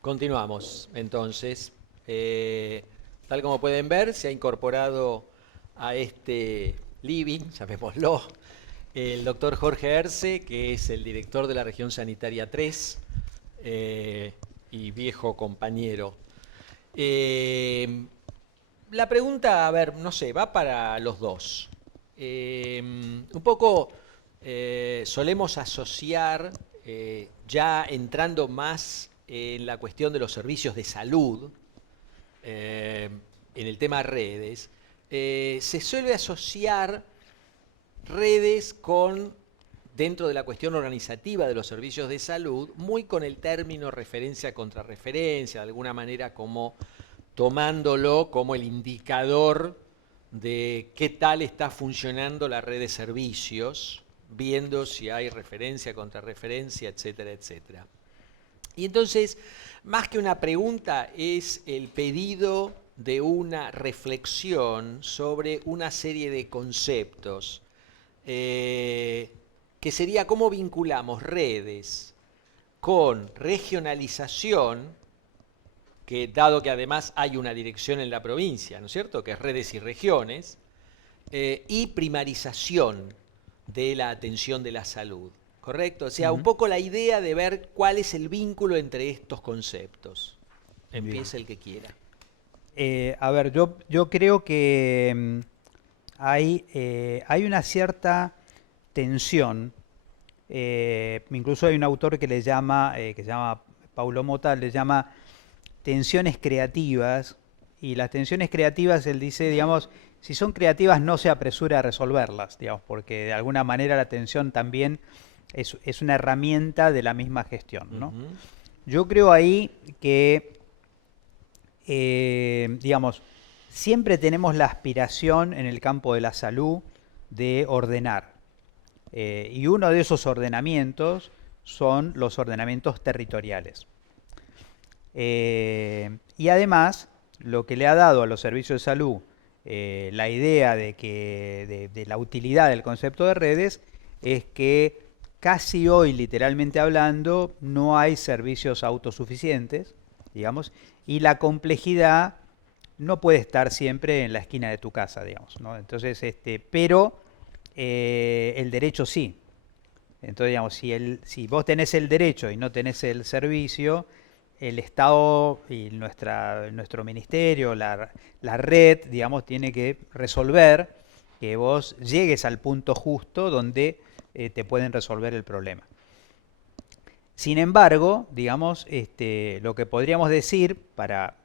Continuamos, entonces. Tal como pueden ver, se ha incorporado a este living, llamémoslo, el doctor Jorge Erce, que es el director de la región sanitaria 3 y viejo compañero. Eh, la pregunta, a ver, no sé, va para los dos. Un poco solemos asociar, ya entrando más en la cuestión de los servicios de salud, en el tema redes, se suele asociar redes con, dentro de la cuestión organizativa de los servicios de salud, muy con el término referencia contra referencia, de alguna manera como tomándolo como el indicador de qué tal está funcionando la red de servicios, viendo si hay referencia contra referencia, etcétera, etcétera. Y entonces, más que una pregunta, es el pedido de una reflexión sobre una serie de conceptos, que sería cómo vinculamos redes con regionalización, que dado que además hay una dirección en la provincia, ¿no es cierto?, que es redes y regiones, y primarización de la atención de la salud, ¿correcto? O sea, un Ujú. poco la idea de ver cuál es el vínculo entre estos conceptos. Bien. Empieza el que quiera. A ver, yo creo que hay una cierta tensión. Incluso hay un autor que le llama, que se llama Paulo Mota, le llama tensiones creativas. Y las tensiones creativas, él dice, digamos, si son creativas no se apresura a resolverlas, digamos, porque de alguna manera la tensión también es una herramienta de la misma gestión, ¿no? Ujú. Yo creo ahí que digamos, siempre tenemos la aspiración en el campo de la salud de ordenar. Y uno de esos ordenamientos son los ordenamientos territoriales. Y además, lo que le ha dado a los servicios de salud la idea de la utilidad del concepto de redes es que casi hoy, literalmente hablando, no hay servicios autosuficientes, digamos, y la complejidad no puede estar siempre en la esquina de tu casa, digamos, ¿no? Entonces, pero el derecho sí. Entonces, digamos, si vos tenés el derecho y no tenés el servicio, el Estado y nuestro ministerio, la red, digamos, tiene que resolver que vos llegues al punto justo donde te pueden resolver el problema. Sin embargo, digamos, lo que podríamos decir para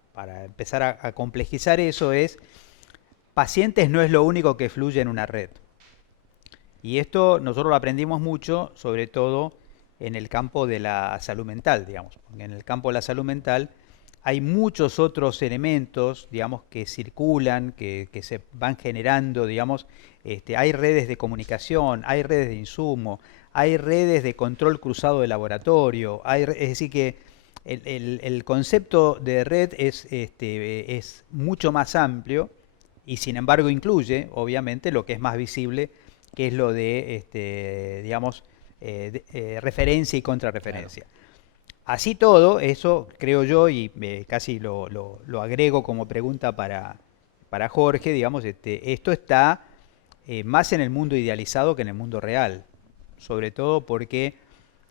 empezar a complejizar eso es, pacientes no es lo único que fluye en una red. Y esto nosotros lo aprendimos mucho, sobre todo en el campo de la salud mental, digamos. Porque en el campo de la salud mental hay muchos otros elementos, digamos, que circulan, que se van generando, digamos. Hay redes de comunicación, hay redes de insumo, hay redes de control cruzado de laboratorio, es decir que el concepto de red es mucho más amplio y sin embargo incluye, obviamente, lo que es más visible, que es lo de, digamos, referencia y Claro. contrarreferencia. Así todo, eso creo yo, y casi lo agrego como pregunta para Jorge, digamos, esto está más en el mundo idealizado que en el mundo real, sobre todo porque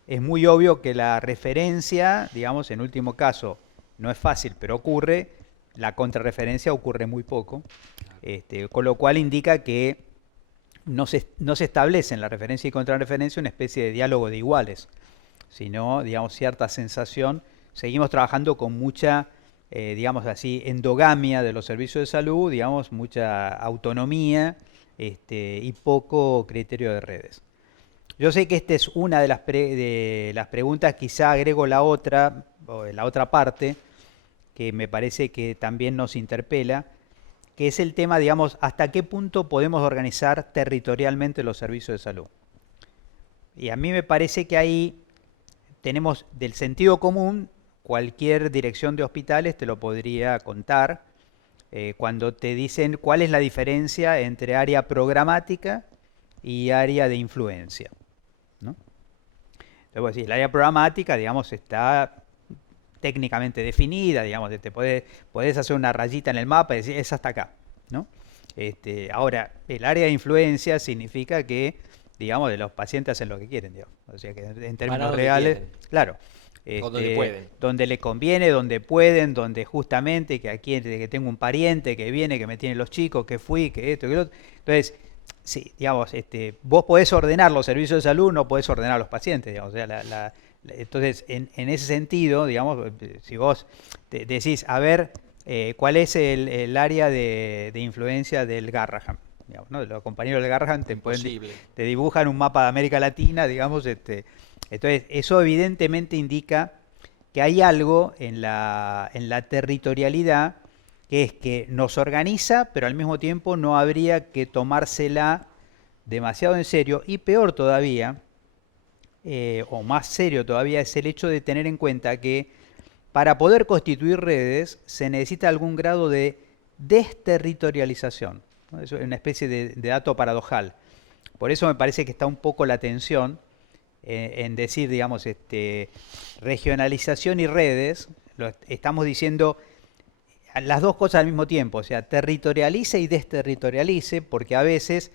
es muy obvio que la referencia, digamos, en último caso, no es fácil, pero ocurre, la contrarreferencia ocurre muy poco, con lo cual indica que no se establece en la referencia y contrarreferencia una especie de diálogo de iguales, sino, digamos, cierta sensación. Seguimos trabajando con mucha, digamos así, endogamia de los servicios de salud, digamos, mucha autonomía y poco criterio de redes. Yo sé que esta es una de las preguntas, quizá agrego la otra parte, que me parece que también nos interpela, que es el tema, digamos, hasta qué punto podemos organizar territorialmente los servicios de salud. Y a mí me parece que ahí tenemos del sentido común, cualquier dirección de hospitales te lo podría contar, cuando te dicen cuál es la diferencia entre área programática y área de influencia, ¿no? Entonces, el área programática, digamos, está técnicamente definida, digamos, podés hacer una rayita en el mapa y decir, es hasta acá, ¿no? Ahora, el área de influencia significa que, digamos, de los pacientes hacen lo que quieren, digamos. O sea que en términos reales, claro, o donde pueden. donde le conviene, donde pueden, donde justamente que aquí que tengo un pariente que viene, que me tiene los chicos, que fui, que esto, que lo otro. Entonces, sí, digamos, vos podés ordenar los servicios de salud, no podés ordenar a los pacientes, digamos. O sea, entonces, en ese sentido, digamos, si vos decís, a ver, ¿cuál es el área de influencia del Garrahan? Digamos, ¿no? Los compañeros del Garrahan te dibujan un mapa de América Latina, digamos. Entonces, eso evidentemente indica que hay algo en la territorialidad que es que nos organiza, pero al mismo tiempo no habría que tomársela demasiado en serio. Y peor todavía, o más serio todavía, es el hecho de tener en cuenta que para poder constituir redes se necesita algún grado de desterritorialización, ¿no? Eso es una especie de dato paradojal. Por eso me parece que está un poco la tensión en decir, digamos, regionalización y redes. Estamos diciendo las dos cosas al mismo tiempo, o sea, territorialice y desterritorialice, porque a veces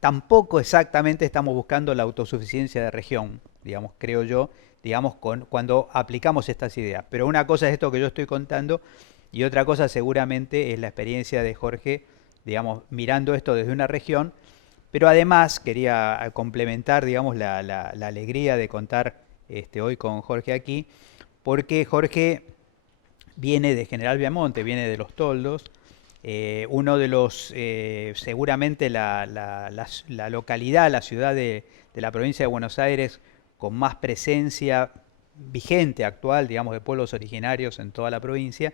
tampoco exactamente estamos buscando la autosuficiencia de región, digamos, creo yo, digamos, cuando aplicamos estas ideas. Pero una cosa es esto que yo estoy contando y otra cosa seguramente es la experiencia de Jorge, digamos, mirando esto desde una región. Pero además quería complementar, digamos, la alegría de contar hoy con Jorge aquí, porque Jorge viene de General Viamonte, viene de Los Toldos, uno de los, seguramente la localidad, la ciudad de la provincia de Buenos Aires con más presencia vigente, actual, digamos, de pueblos originarios en toda la provincia.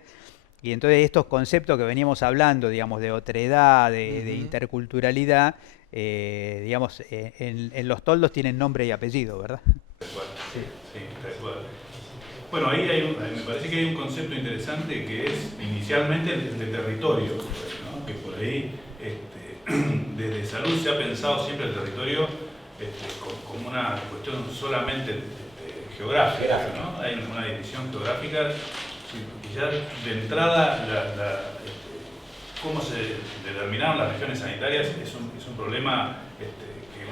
Y entonces estos conceptos que veníamos hablando, digamos, de otredad, de interculturalidad, digamos, en Los Toldos tienen nombre y apellido, ¿verdad? Tal cual. Sí, sí, tal cual. Bueno, ahí me parece que hay un concepto interesante que es inicialmente el de territorio, ¿no? Que por ahí desde salud se ha pensado siempre el territorio como una cuestión solamente geográfica, ¿no? Hay una división geográfica y ya de entrada cómo se determinaron las regiones sanitarias es un problema que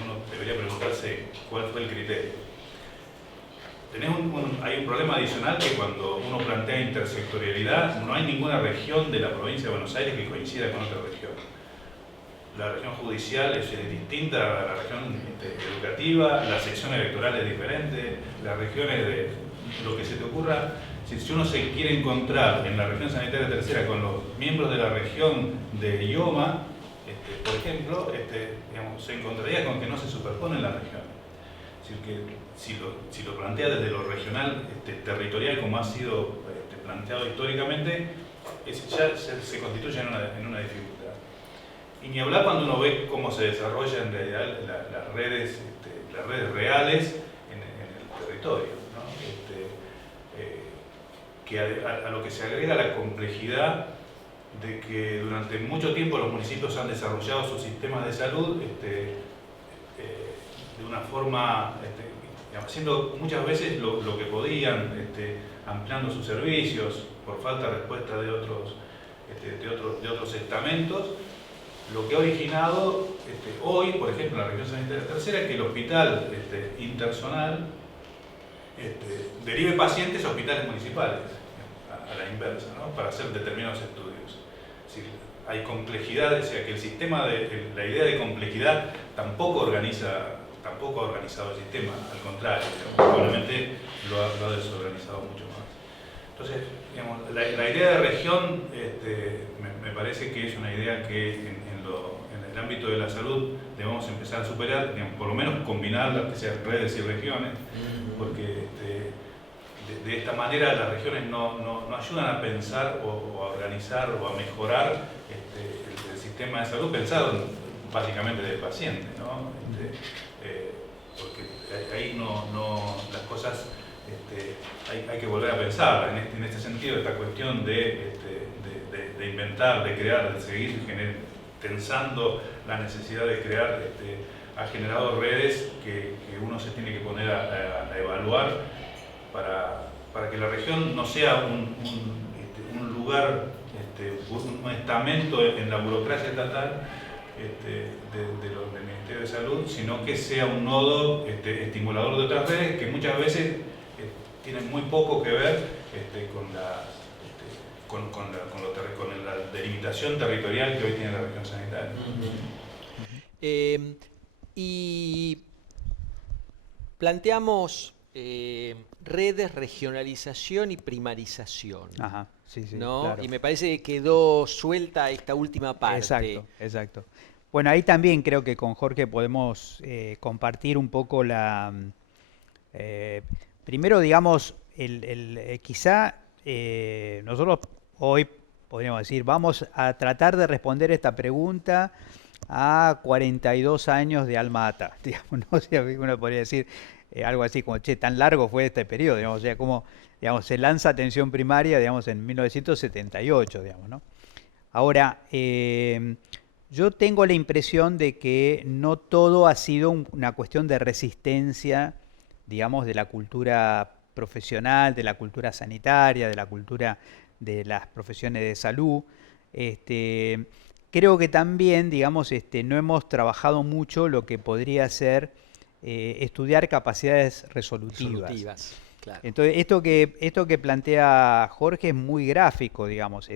uno debería preguntarse cuál fue el criterio. Hay un problema adicional que cuando uno plantea intersectorialidad, no hay ninguna región de la provincia de Buenos Aires que coincida con otra región. La región judicial es distinta a la región educativa, la sección electoral es diferente, las regiones de lo que se te ocurra. Si uno se quiere encontrar en la región sanitaria tercera con los miembros de la región de IOMA, por ejemplo, digamos, se encontraría con que no se superponen las regiones. Es decir, que si lo plantea desde lo regional, territorial, como ha sido planteado históricamente, ya se constituye en una dificultad. Y ni hablar cuando uno ve cómo se desarrollan en realidad las redes reales en el territorio, ¿no? Que a lo que se agrega la complejidad de que durante mucho tiempo los municipios han desarrollado sus sistemas de salud de una forma, haciendo muchas veces lo que podían, ampliando sus servicios por falta de respuesta de otros estamentos, lo que ha originado hoy, por ejemplo, en la región sanitaria tercera, que el hospital interzonal derive pacientes a hospitales municipales, a la inversa, ¿no? Para hacer determinados estudios. Es decir, hay complejidad, o sea que el sistema, la idea de complejidad tampoco ha organizado el sistema, al contrario, probablemente lo ha desorganizado mucho más. Entonces, digamos, la idea de región me parece que es una idea que en el ámbito de la salud debemos empezar a superar, digamos, por lo menos combinarlas, que sean redes y regiones, porque de esta manera las regiones no ayudan a pensar o a organizar o a mejorar el sistema de salud pensado básicamente del paciente, ¿no? Porque ahí las cosas hay que volver a pensar en este sentido, esta cuestión de inventar, de crear, de seguir pensando la necesidad de crear, ha generado redes que uno se tiene que poner a evaluar para para que la región no sea un lugar, un estamento en la burocracia estatal del Ministerio de Salud, sino que sea un nodo estimulador de otras redes que muchas veces tienen muy poco que ver con la delimitación territorial que hoy tiene la región sanitaria. Y planteamos redes, regionalización y primarización. Ajá, sí, ¿no? claro. Y me parece que quedó suelta esta última parte. Exacto. Bueno, ahí también creo que con Jorge podemos compartir un poco primero, digamos, quizá nosotros hoy podríamos decir, vamos a tratar de responder esta pregunta a 42 años de Alma Ata, digamos, ¿no? O sea, uno podría decir algo así como, che, tan largo fue este periodo, digamos, o sea, como, digamos, se lanza atención primaria, digamos, en 1978, digamos, ¿no? Ahora, yo tengo la impresión de que no todo ha sido una cuestión de resistencia, digamos, de la cultura profesional, de la cultura sanitaria, de la cultura de las profesiones de salud. Creo que también, digamos, no hemos trabajado mucho lo que podría ser estudiar capacidades resolutivas. Claro. Entonces, esto que plantea Jorge es muy gráfico, digamos.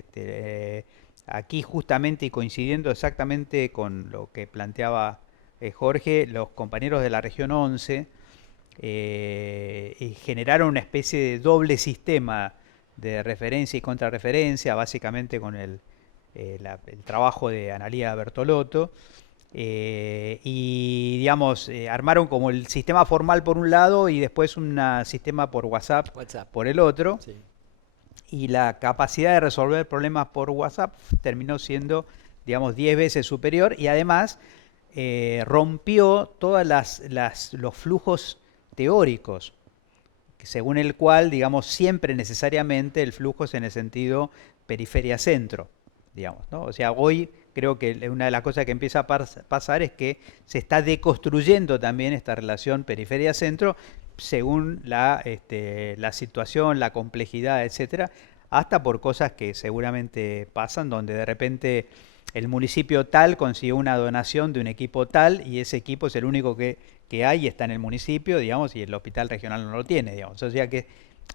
Aquí justamente y coincidiendo exactamente con lo que planteaba Jorge, los compañeros de la región 11 generaron una especie de doble sistema de referencia y contrarreferencia, básicamente con el trabajo de Analía Bertolotto, y digamos, armaron como el sistema formal por un lado y después un sistema por WhatsApp por el otro. Sí. Y la capacidad de resolver problemas por WhatsApp terminó siendo, digamos, 10 veces superior y además rompió todos los flujos teóricos, según el cual, digamos, siempre necesariamente el flujo es en el sentido periferia-centro, digamos, ¿no? O sea, hoy creo que una de las cosas que empieza a pasar es que se está deconstruyendo también esta relación periferia-centro según la situación, la complejidad, etcétera, hasta por cosas que seguramente pasan, donde de repente el municipio tal consiguió una donación de un equipo tal y ese equipo es el único que hay y está en el municipio, digamos, y el hospital regional no lo tiene, digamos. O sea que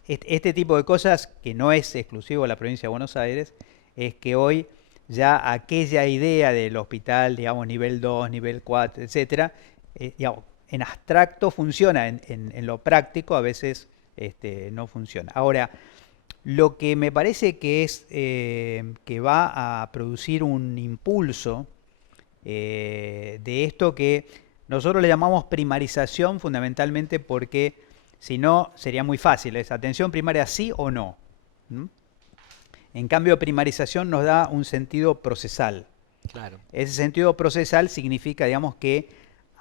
este tipo de cosas, que no es exclusivo de la provincia de Buenos Aires, es que hoy ya aquella idea del hospital, digamos, nivel 2, nivel 4, etcétera, digamos, en abstracto funciona, en lo práctico a veces no funciona. Ahora, lo que me parece que es que va a producir un impulso de esto que nosotros le llamamos primarización fundamentalmente porque si no sería muy fácil, es atención primaria sí o no. ¿Mm? En cambio, primarización nos da un sentido procesal. Claro. Ese sentido procesal significa, digamos, que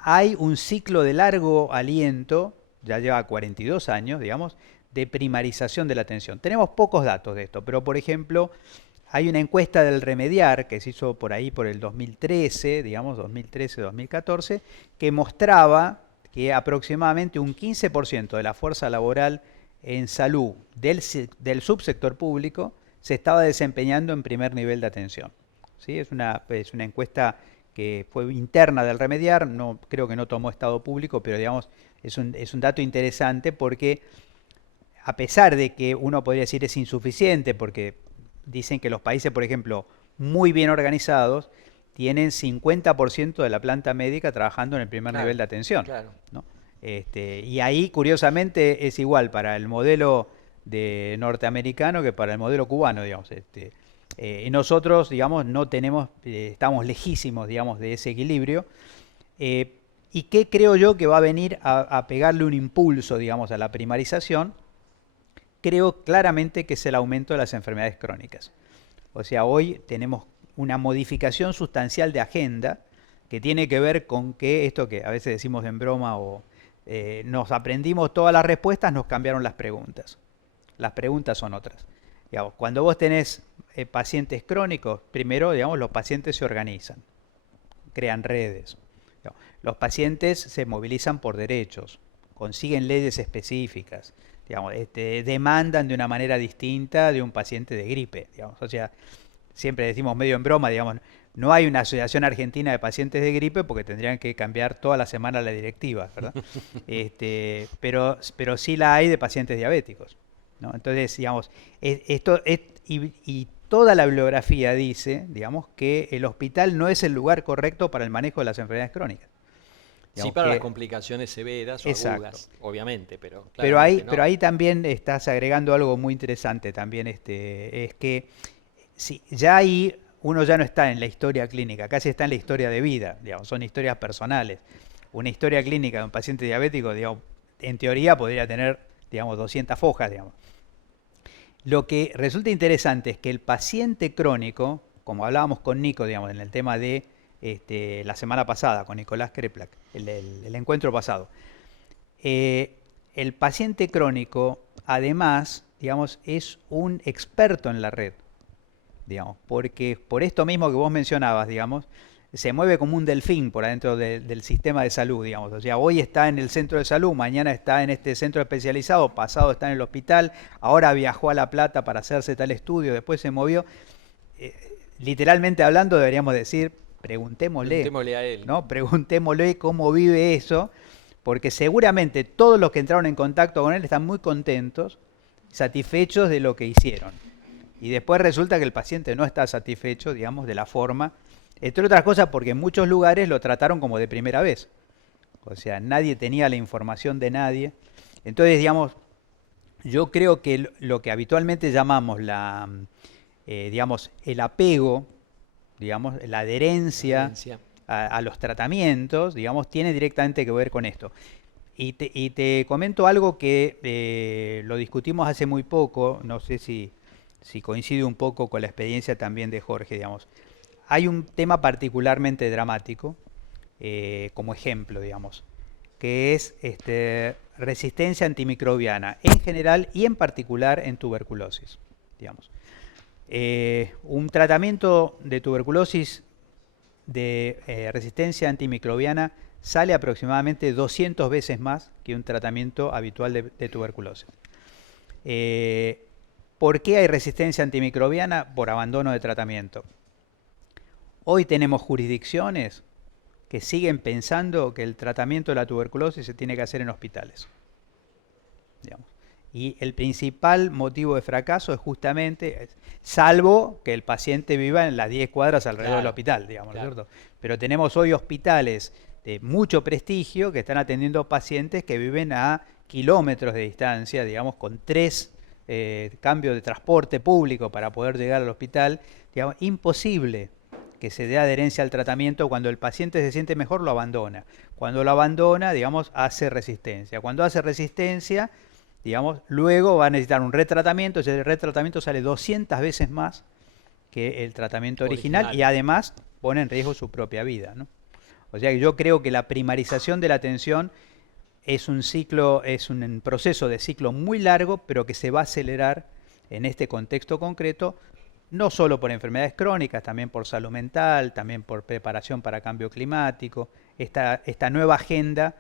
hay un ciclo de largo aliento, ya lleva 42 años, digamos, de primarización de la atención. Tenemos pocos datos de esto, pero por ejemplo, hay una encuesta del Remediar que se hizo por ahí por el 2013, digamos, 2013-2014, que mostraba que aproximadamente un 15% de la fuerza laboral en salud del subsector público se estaba desempeñando en primer nivel de atención. ¿Sí? Es una encuesta que fue interna del Remediar, no, creo que no tomó estado público, pero digamos, es un dato interesante porque a pesar de que uno podría decir es insuficiente, porque dicen que los países, por ejemplo, muy bien organizados, tienen 50% de la planta médica trabajando en el primer nivel de atención. Claro. ¿No? Y ahí, curiosamente, es igual para el modelo de norteamericano que para el modelo cubano, digamos. Y nosotros, digamos, no tenemos, estamos lejísimos, digamos, de ese equilibrio. ¿Y qué creo yo que va a venir a pegarle un impulso, digamos, a la primarización? Creo claramente que es el aumento de las enfermedades crónicas. O sea, hoy tenemos una modificación sustancial de agenda que tiene que ver con que esto que a veces decimos en broma o nos aprendimos todas las respuestas, nos cambiaron las preguntas. Las preguntas son otras. Digamos, cuando vos tenés pacientes crónicos, primero, digamos, los pacientes se organizan, crean redes. Digamos, los pacientes se movilizan por derechos, consiguen leyes específicas, digamos, demandan de una manera distinta de un paciente de gripe, digamos. O sea, siempre decimos medio en broma, digamos, no hay una asociación argentina de pacientes de gripe porque tendrían que cambiar toda la semana la directiva, ¿verdad? Pero sí la hay de pacientes diabéticos, ¿no? Entonces, digamos, y toda la bibliografía dice, digamos, que el hospital no es el lugar correcto para el manejo de las enfermedades crónicas. Sí, Digamos para que- las complicaciones severas o Exacto. agudas, obviamente, pero Pero ahí, claramente no. pero ahí también estás agregando algo muy interesante también, es que sí, ya ahí uno ya no está en la historia clínica, casi está en la historia de vida, digamos, son historias personales. Una historia clínica de un paciente diabético, digamos, en teoría podría tener, digamos, 200 fojas, digamos. Lo que resulta interesante es que el paciente crónico, como hablábamos con Nico, digamos, en el tema de la semana pasada, con Nicolás Kreplak, el encuentro pasado, el paciente crónico, además, digamos, es un experto en la red, digamos, porque por esto mismo que vos mencionabas, digamos, se mueve como un delfín por adentro del sistema de salud, digamos. O sea, hoy está en el centro de salud, mañana está en este centro especializado, pasado está en el hospital, ahora viajó a La Plata para hacerse tal estudio, después se movió. Eh, Literalmente hablando, deberíamos decir, preguntémosle, Preguntémosle a él. ¿no? Preguntémosle cómo vive eso, porque seguramente todos los que entraron en contacto con él están muy contentos, satisfechos de lo que hicieron. Y después resulta que el paciente no está satisfecho, digamos, de la forma, entre otras cosas porque en muchos lugares lo trataron como de primera vez. O sea, nadie tenía la información de nadie. Entonces, digamos, yo creo que lo que habitualmente llamamos digamos, el apego, digamos, la adherencia Herencia. a los tratamientos, digamos, tiene directamente que ver con esto. Y te comento algo que lo discutimos hace muy poco, no sé si coincide un poco con la experiencia también de Jorge, digamos. Hay un tema particularmente dramático, como ejemplo, digamos, que es resistencia antimicrobiana en general y en particular en tuberculosis, digamos. Un tratamiento de tuberculosis de resistencia antimicrobiana sale aproximadamente 200 veces más que un tratamiento habitual de tuberculosis. ¿Por qué hay resistencia antimicrobiana? Por abandono de tratamiento. Hoy tenemos jurisdicciones que siguen pensando que el tratamiento de la tuberculosis se tiene que hacer en hospitales, digamos. Y el principal motivo de fracaso es justamente, salvo que el paciente viva en las 10 cuadras alrededor del hospital, digamos, ¿no es cierto? Pero tenemos hoy hospitales de mucho prestigio que están atendiendo pacientes que viven a kilómetros de distancia, digamos, con 3 cambios de transporte público para poder llegar al hospital, digamos, imposible que se dé adherencia al tratamiento. Cuando el paciente se siente mejor, lo abandona. Cuando lo abandona, digamos, hace resistencia. Cuando hace resistencia, digamos, luego va a necesitar un retratamiento. Ese retratamiento sale 200 veces más que el tratamiento original y además pone en riesgo su propia vida, ¿no? O sea que yo creo que la primarización de la atención es un ciclo, es un proceso de ciclo muy largo, pero que se va a acelerar en este contexto concreto, no solo por enfermedades crónicas, también por salud mental, también por preparación para cambio climático, esta nueva agenda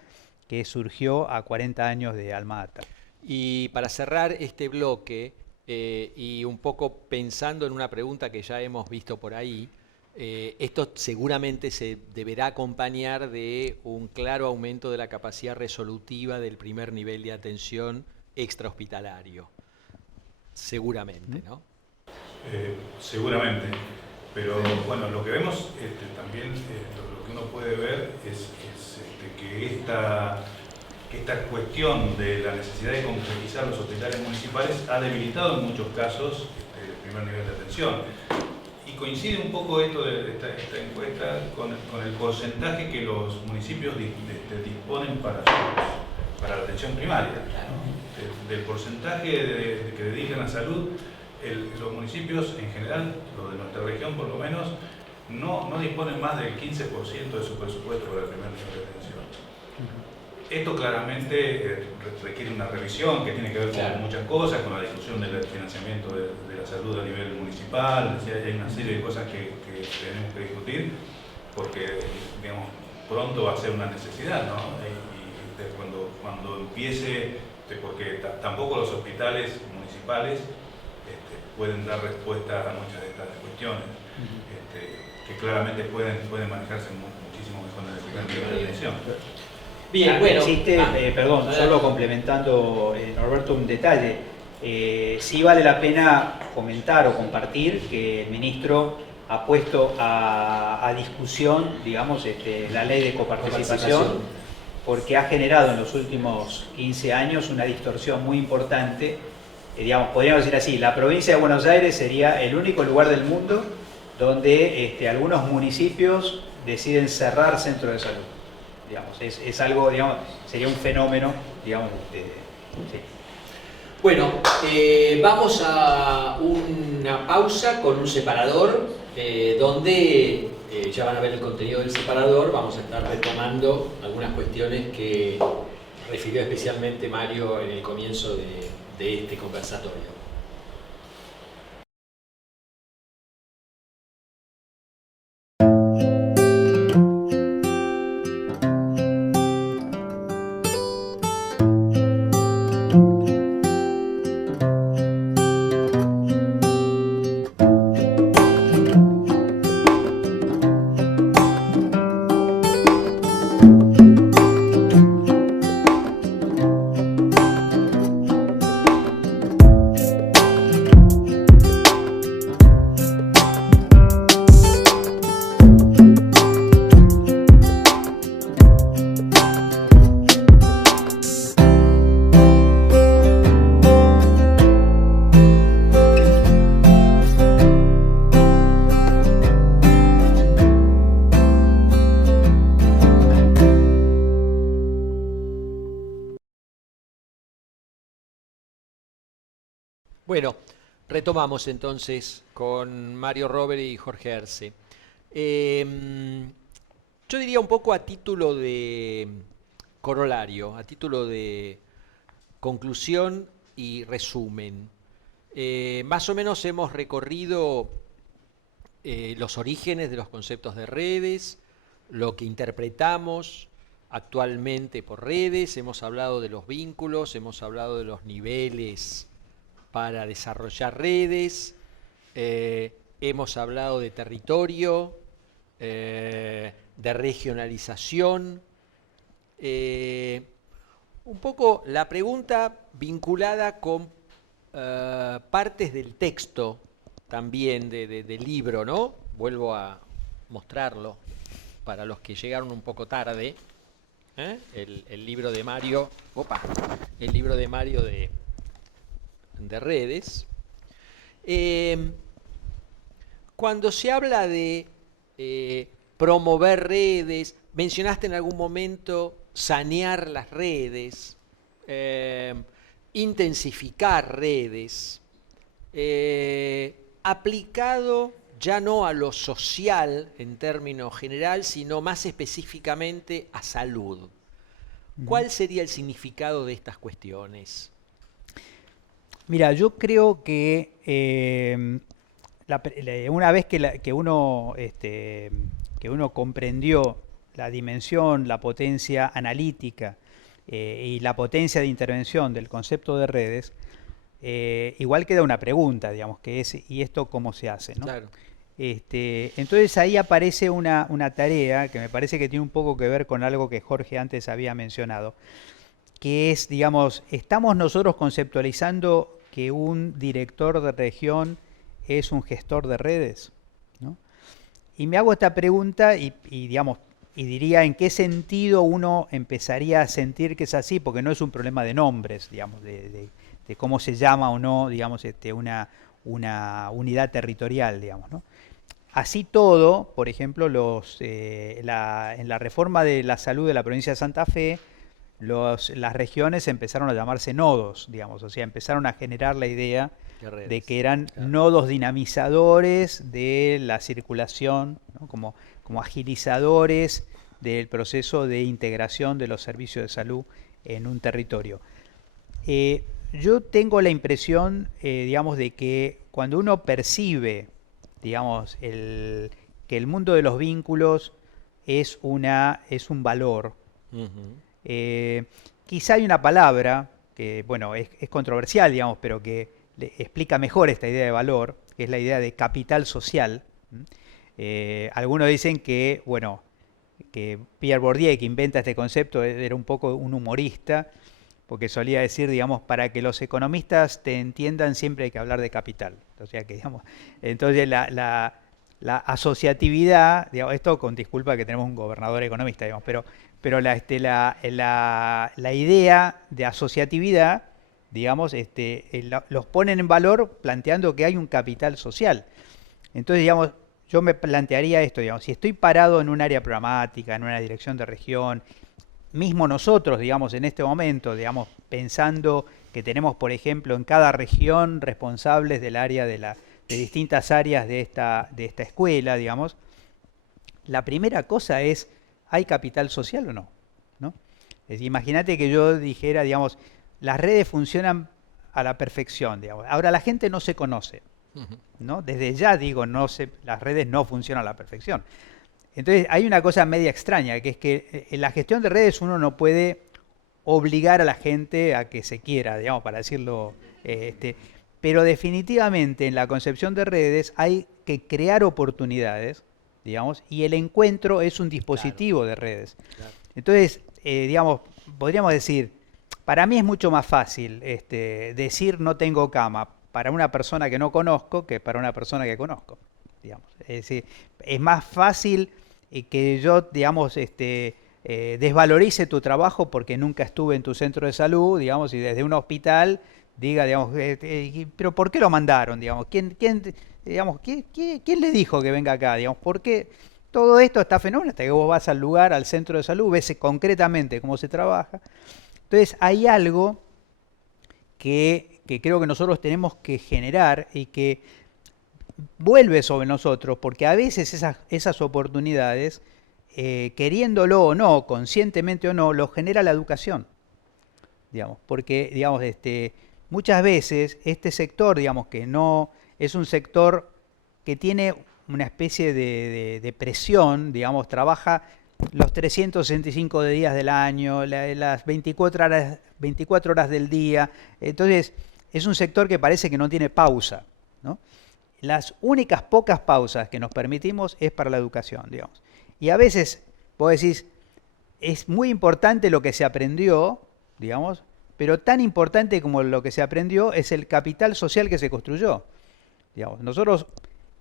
que surgió a 40 años de Alma Ata. Y para cerrar este bloque, y un poco pensando en una pregunta que ya hemos visto por ahí, esto seguramente se deberá acompañar de un claro aumento de la capacidad resolutiva del primer nivel de atención extrahospitalario. Seguramente, ¿no? Seguramente, pero bueno, lo que vemos también, lo que uno puede ver es que esta cuestión de la necesidad de complejizar los hospitales municipales ha debilitado en muchos casos el primer nivel de atención. Y coincide un poco esto de esta encuesta con el porcentaje que los municipios disponen para la atención primaria, ¿no? Del porcentaje que dedican a salud. Los municipios en general, los de nuestra región por lo menos, no disponen más del 15% de su presupuesto para el primer nivel de atención. Esto claramente requiere una revisión que tiene que ver con muchas cosas, con la discusión del financiamiento de la salud a nivel municipal. Hay una serie de cosas que tenemos que discutir porque, digamos, pronto va a ser una necesidad, ¿no? Y cuando empiece porque tampoco los hospitales municipales pueden dar respuesta a muchas de estas cuestiones, que claramente pueden manejarse muchísimo mejor en el nivel de atención. Bien, bueno. Existe, perdón, solo complementando, Norberto, un detalle. Sí vale la pena comentar o compartir que el ministro ha puesto a discusión, digamos, la ley de coparticipación, porque ha generado en los últimos 15 años una distorsión muy importante. Digamos, podríamos decir así, la provincia de Buenos Aires sería el único lugar del mundo donde algunos municipios deciden cerrar centros de salud. Digamos, es algo, digamos, sería un fenómeno, digamos, sí. Bueno, vamos a una pausa con un separador, donde ya van a ver el contenido del separador. Vamos a estar retomando algunas cuestiones que refirió especialmente Mario en el comienzo de este conversatorio. Bueno, retomamos entonces con Mario Rovere y Jorge Arce. Yo diría un poco a título de corolario, a título de conclusión y resumen. Más o menos hemos recorrido los orígenes de los conceptos de redes, lo que interpretamos actualmente por redes, hemos hablado de los vínculos, hemos hablado de los niveles para desarrollar redes, hemos hablado de territorio, de regionalización. Un poco la pregunta vinculada con partes del texto también del libro, ¿no? Vuelvo a mostrarlo para los que llegaron un poco tarde. El libro de Mario, el libro de Mario de redes. Cuando se habla de promover redes, mencionaste en algún momento sanear las redes, intensificar redes, aplicado ya no a lo social en términos general, sino más específicamente a salud. ¿Cuál sería el significado de estas cuestiones? Mira, yo creo que una vez que uno comprendió la dimensión, la potencia analítica y la potencia de intervención del concepto de redes, igual queda una pregunta, digamos, que es ¿y esto cómo se hace? ¿No? Claro. Entonces ahí aparece una tarea que me parece que tiene un poco que ver con algo que Jorge antes había mencionado, que es, digamos, ¿estamos nosotros conceptualizando que un director de región es un gestor de redes? ¿No? Y me hago esta pregunta y diría en qué sentido uno empezaría a sentir que es así, porque no es un problema de nombres, digamos, de cómo se llama o no, digamos, una unidad territorial, digamos, ¿no? Así todo, por ejemplo, en la reforma de la salud de la provincia de Santa Fe, las regiones empezaron a llamarse nodos, digamos, o sea, empezaron a generar la idea de que eran nodos dinamizadores de la circulación, ¿no? como agilizadores del proceso de integración de los servicios de salud en un territorio. Yo tengo la impresión, digamos, de que cuando uno percibe, digamos, que el mundo de los vínculos es un valor, quizá hay una palabra bueno, es controversial, digamos, pero que explica mejor esta idea de valor, que es la idea de capital social. Algunos dicen que, bueno, que Pierre Bourdieu, que inventa este concepto, era un poco un humorista, porque solía decir, digamos, para que los economistas te entiendan siempre hay que hablar de capital. O sea que, digamos, entonces la asociatividad, digamos, esto con disculpa que tenemos un gobernador economista, digamos, pero la idea de asociatividad, digamos, los ponen en valor planteando que hay un capital social. Entonces, digamos, yo me plantearía esto, digamos, si estoy parado en un área programática, en una dirección de región, mismo nosotros, digamos, en este momento, digamos, pensando que tenemos, por ejemplo, en cada región responsables del área de distintas áreas de esta escuela, digamos, la primera cosa es, ¿hay capital social o no? ¿No? Imagínate que yo dijera, digamos, las redes funcionan a la perfección, digamos. Ahora la gente no se conoce, ¿no? Desde ya digo, las redes no funcionan a la perfección. Entonces hay una cosa media extraña, que es que en la gestión de redes uno no puede obligar a la gente a que se quiera, digamos, para decirlo, pero definitivamente en la concepción de redes hay que crear oportunidades, digamos, y el encuentro es un dispositivo de redes. Claro. Entonces, digamos, podríamos decir, para mí es mucho más fácil decir no tengo cama para una persona que no conozco que para una persona que conozco, digamos. Es decir, es más fácil que yo, digamos, desvalorice tu trabajo porque nunca estuve en tu centro de salud, digamos, y desde un hospital diga, digamos, pero ¿por qué lo mandaron? Digamos, ¿quién le dijo que venga acá? Digamos, ¿por qué? Todo esto está fenómeno hasta que vos vas al lugar, al centro de salud, ves concretamente cómo se trabaja. Entonces hay algo que creo que nosotros tenemos que generar y que vuelve sobre nosotros, porque a veces esas oportunidades, queriéndolo o no, conscientemente o no, lo genera la educación, digamos, porque, digamos, muchas veces este sector, digamos, que no es un sector que tiene una especie de presión, digamos, trabaja los 365 días del año, las 24 horas del día, entonces es un sector que parece que no tiene pausa, ¿no? Las únicas pocas pausas que nos permitimos es para la educación, digamos. Y a veces, vos decís, es muy importante lo que se aprendió, digamos, pero tan importante como lo que se aprendió es el capital social que se construyó. Digamos, nosotros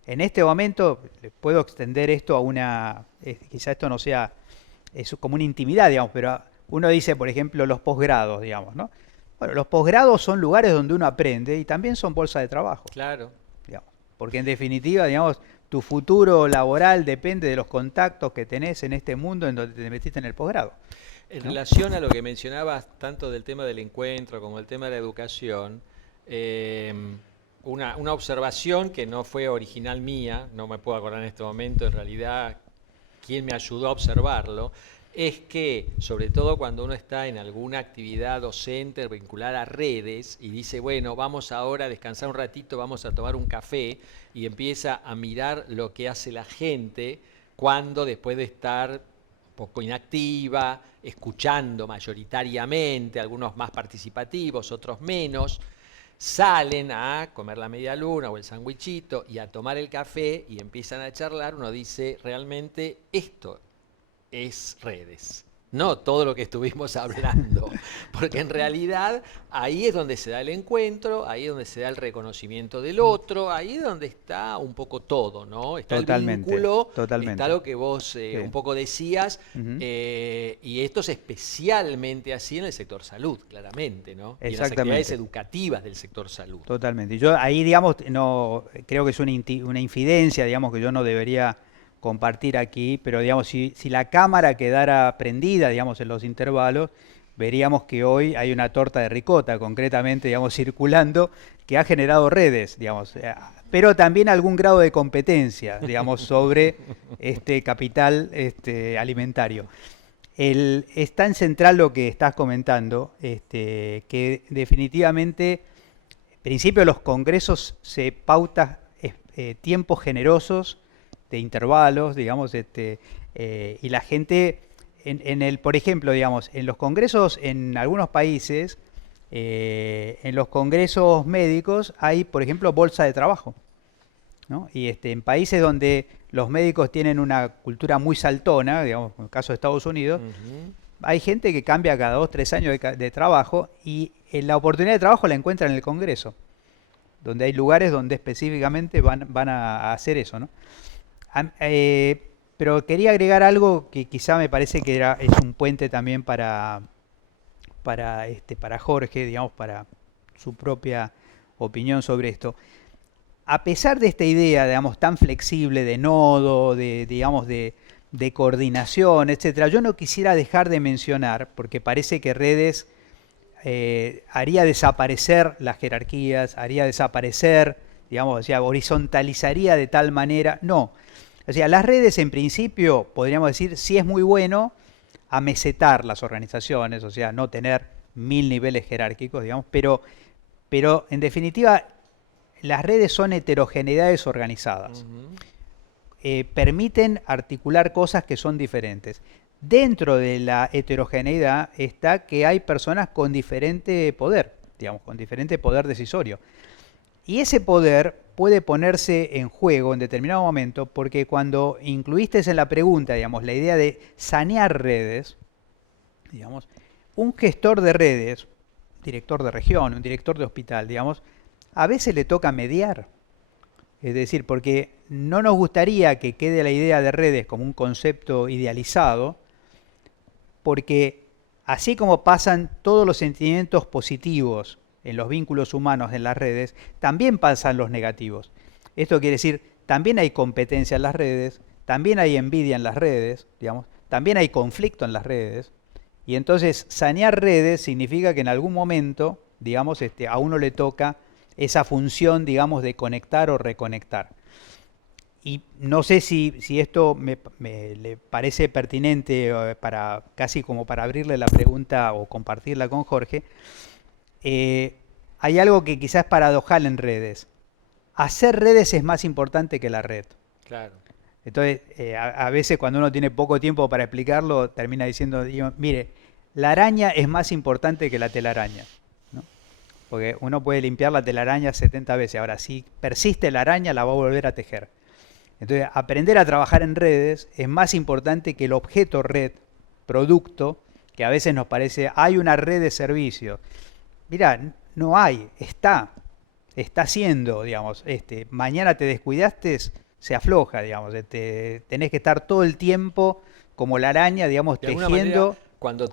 en este momento, puedo extender esto a una, quizá esto no sea, es como una intimidad, digamos, pero uno dice, por ejemplo, los posgrados, digamos, ¿no? Bueno, los posgrados son lugares donde uno aprende y también son bolsas de trabajo. Claro. Digamos, porque en definitiva, digamos, tu futuro laboral depende de los contactos que tenés en este mundo en donde te metiste en el posgrado. En relación a lo que mencionabas, tanto del tema del encuentro como el tema de la educación, una observación que no fue original mía, no me puedo acordar en este momento, en realidad, quién me ayudó a observarlo, es que, sobre todo cuando uno está en alguna actividad docente vinculada a redes y dice, bueno, vamos ahora a descansar un ratito, vamos a tomar un café, y empieza a mirar lo que hace la gente cuando después de estar un poco inactiva, escuchando mayoritariamente, algunos más participativos, otros menos, salen a comer la media luna o el sandwichito y a tomar el café y empiezan a charlar, uno dice, realmente esto es redes, no todo lo que estuvimos hablando, porque en realidad ahí es donde se da el encuentro, ahí es donde se da el reconocimiento del otro, ahí es donde está un poco todo, ¿no? Está Totalmente, el vínculo, totalmente. está lo que vos Sí. un poco decías, Ujú. y esto es especialmente así en el sector salud, claramente, ¿no? Y en las Exactamente. actividades educativas del sector salud. Totalmente. Yo ahí, digamos, no creo que es una infidencia, digamos, que yo no debería compartir aquí, pero digamos, si la cámara quedara prendida, digamos, en los intervalos, veríamos que hoy hay una torta de ricota, concretamente, digamos, circulando, que ha generado redes, digamos, pero también algún grado de competencia, digamos, sobre este capital alimentario. Es tan central lo que estás comentando, que definitivamente, en principio los congresos se pautan tiempos generosos de intervalos, digamos, y la gente, por ejemplo, digamos, en los congresos en algunos países, en los congresos médicos hay, por ejemplo, bolsa de trabajo, ¿no? Y en países donde los médicos tienen una cultura muy saltona, digamos, en el caso de Estados Unidos, hay gente que cambia cada 2 o 3 años de trabajo y la oportunidad de trabajo la encuentra en el Congreso, donde hay lugares donde específicamente van a hacer eso, ¿no? Pero quería agregar algo que quizá me parece que es un puente también para Jorge, digamos, para su propia opinión sobre esto. A pesar de esta idea, digamos, tan flexible de nodo, digamos, de coordinación, etcétera, yo no quisiera dejar de mencionar, porque parece que redes haría desaparecer las jerarquías, haría desaparecer, digamos, o sea, horizontalizaría de tal manera. No. O sea, las redes en principio, podríamos decir, sí es muy bueno amesetar las organizaciones, o sea, no tener 1000 niveles jerárquicos, digamos, pero en definitiva las redes son heterogeneidades organizadas. Permiten articular cosas que son diferentes. Dentro de la heterogeneidad está que hay personas con diferente poder, digamos, con diferente poder decisorio. Y ese poder puede ponerse en juego en determinado momento porque cuando incluiste en la pregunta, digamos, la idea de sanear redes, digamos, un gestor de redes, director de región, un director de hospital, digamos, a veces le toca mediar. Es decir, porque no nos gustaría que quede la idea de redes como un concepto idealizado, porque así como pasan todos los sentimientos positivos en los vínculos humanos en las redes, también pasan los negativos. Esto quiere decir, también hay competencia en las redes, también hay envidia en las redes, digamos, también hay conflicto en las redes, y entonces sanear redes significa que en algún momento, digamos, a uno le toca esa función, digamos, de conectar o reconectar. Y no sé si esto le parece pertinente casi como para abrirle la pregunta o compartirla con Jorge. Hay algo que quizás es paradojal en redes. Hacer redes es más importante que la red. Claro. Entonces, a veces cuando uno tiene poco tiempo para explicarlo, termina diciendo, mire, la araña es más importante que la telaraña, ¿no? Porque uno puede limpiar la telaraña 70 veces. Ahora, si persiste la araña, la va a volver a tejer. Entonces, aprender a trabajar en redes es más importante que el objeto red, producto, que a veces nos parece, hay una red de servicios. Mirá, no hay, está siendo, digamos, mañana te descuidaste, se afloja, digamos, tenés que estar todo el tiempo como la araña, digamos, De alguna tejiendo. manera,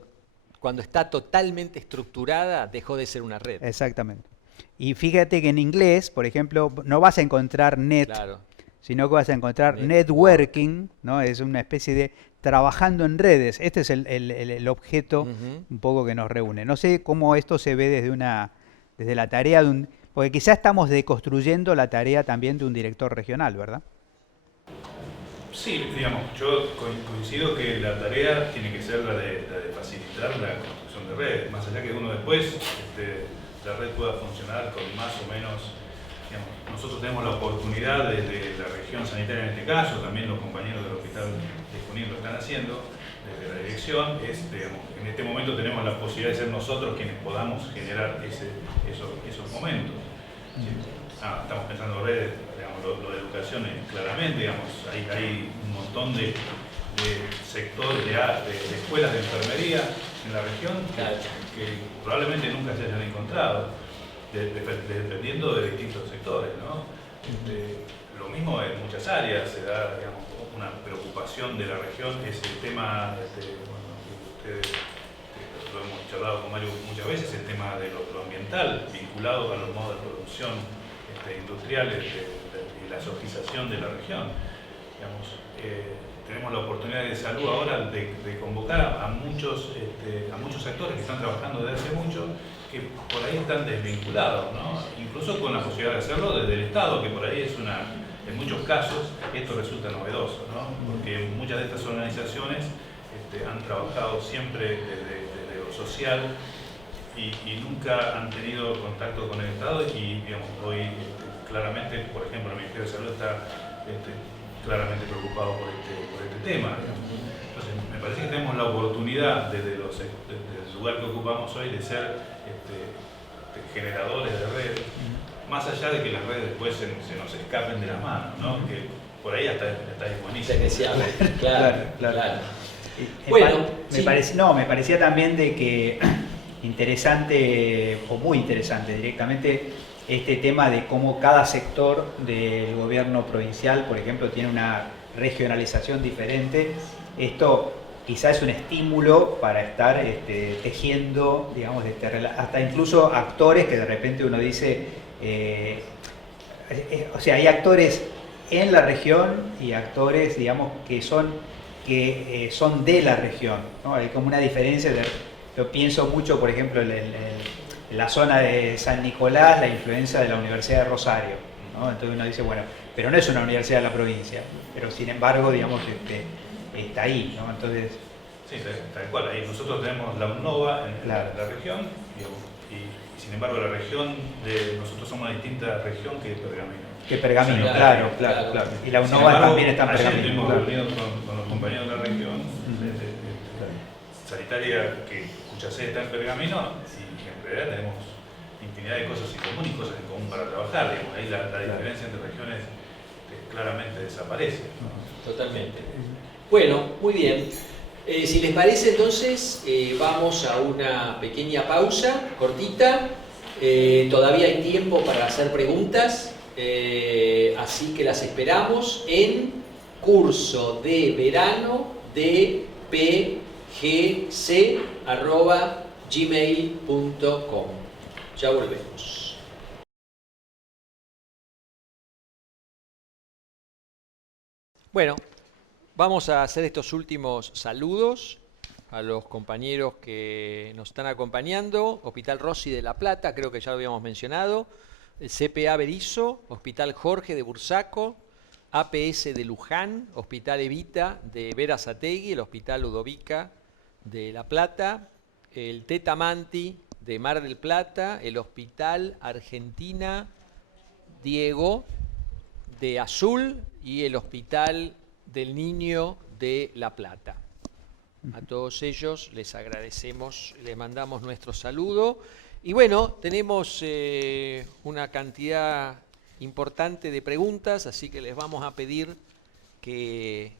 cuando está totalmente estructurada, dejó de ser una red. Exactamente. Y fíjate que en inglés, por ejemplo, no vas a encontrar net, Claro. sino que vas a encontrar networking, ¿no? Es una especie de trabajando en redes. Este es el objeto un poco que nos reúne. No sé cómo esto se ve desde la tarea de porque quizás estamos deconstruyendo la tarea también de un director regional, ¿verdad? Sí, digamos, yo coincido que la tarea tiene que ser la de facilitar la construcción de redes, más allá que uno después la red pueda funcionar con más o menos, digamos, nosotros tenemos la oportunidad desde la región sanitaria en este caso, también los compañeros del Hospital de Junín lo están haciendo, desde la dirección, digamos, en este momento tenemos la posibilidad de ser nosotros quienes podamos generar esos momentos. ¿Sí? Estamos pensando en redes, digamos, lo de educación claramente, digamos, hay un montón de sectores, de escuelas de enfermería en la región que probablemente nunca se hayan encontrado, dependiendo de distintos sectores, ¿no? Lo mismo en muchas áreas, se da, digamos, una preocupación de la región, es el tema, bueno, que ustedes lo hemos charlado con Mario muchas veces, el tema de lo ambiental, vinculado a los modos de producción industriales y la socialización de la región. Digamos, tenemos la oportunidad de salud ahora de convocar a muchos actores que están trabajando desde hace mucho, que por ahí están desvinculados, ¿no? Incluso con la posibilidad de hacerlo desde el Estado, que por ahí en muchos casos esto resulta novedoso, ¿no? Porque muchas de estas organizaciones han trabajado siempre desde lo social y nunca han tenido contacto con el Estado y, digamos, hoy claramente, por ejemplo, el Ministerio de Salud está claramente preocupado por este tema. Digamos. Entonces, me parece que tenemos la oportunidad desde el lugar que ocupamos hoy de ser generadores de redes, más allá de que las redes después se nos escapen de las manos, ¿no? Que por ahí está buenísimo. Claro. Bueno, me parecía también de que interesante, o muy interesante directamente, este tema de cómo cada sector del gobierno provincial, por ejemplo, tiene una regionalización diferente. Esto quizás es un estímulo para estar tejiendo, digamos, hasta incluso actores que de repente uno dice, o sea, hay actores en la región y actores, digamos, que son de la región, ¿no? Hay como una diferencia. Yo pienso mucho, por ejemplo, en la zona de San Nicolás, la influencia de la Universidad de Rosario, ¿no? Entonces uno dice, bueno, pero no es una universidad de la provincia, pero sin embargo, digamos, está ahí, ¿no? Entonces... Sí, tal cual. Ahí nosotros tenemos la UNOVA en la región y sin embargo la región nosotros somos una distinta región que Pergamino. Claro. Y la UNOVA también está en Pergamino. Ayer estuvimos reunidos con los compañeros de la región sanitaria, cuya sede está en Pergamino, y en realidad tenemos infinidad de cosas en común y cosas en común para trabajar. Digamos. Ahí la diferencia entre regiones claramente desaparece, ¿no? Totalmente. Bueno, muy bien. Si les parece, entonces vamos a una pequeña pausa cortita. Todavía hay tiempo para hacer preguntas, así que las esperamos en curso de verano de pgc@gmail.com. Ya volvemos. Bueno, vamos a hacer estos últimos saludos a los compañeros que nos están acompañando. Hospital Rossi de La Plata, creo que ya lo habíamos mencionado. El CPA Berizo, Hospital Jorge de Bursaco, APS de Luján, Hospital Evita de Berazategui, el Hospital Ludovica de La Plata, el Teta Manti de Mar del Plata, el Hospital Argentina Diego de Azul y el Hospital del Niño de La Plata. A todos ellos les agradecemos, les mandamos nuestro saludo. Y bueno, tenemos una cantidad importante de preguntas, así que les vamos a pedir que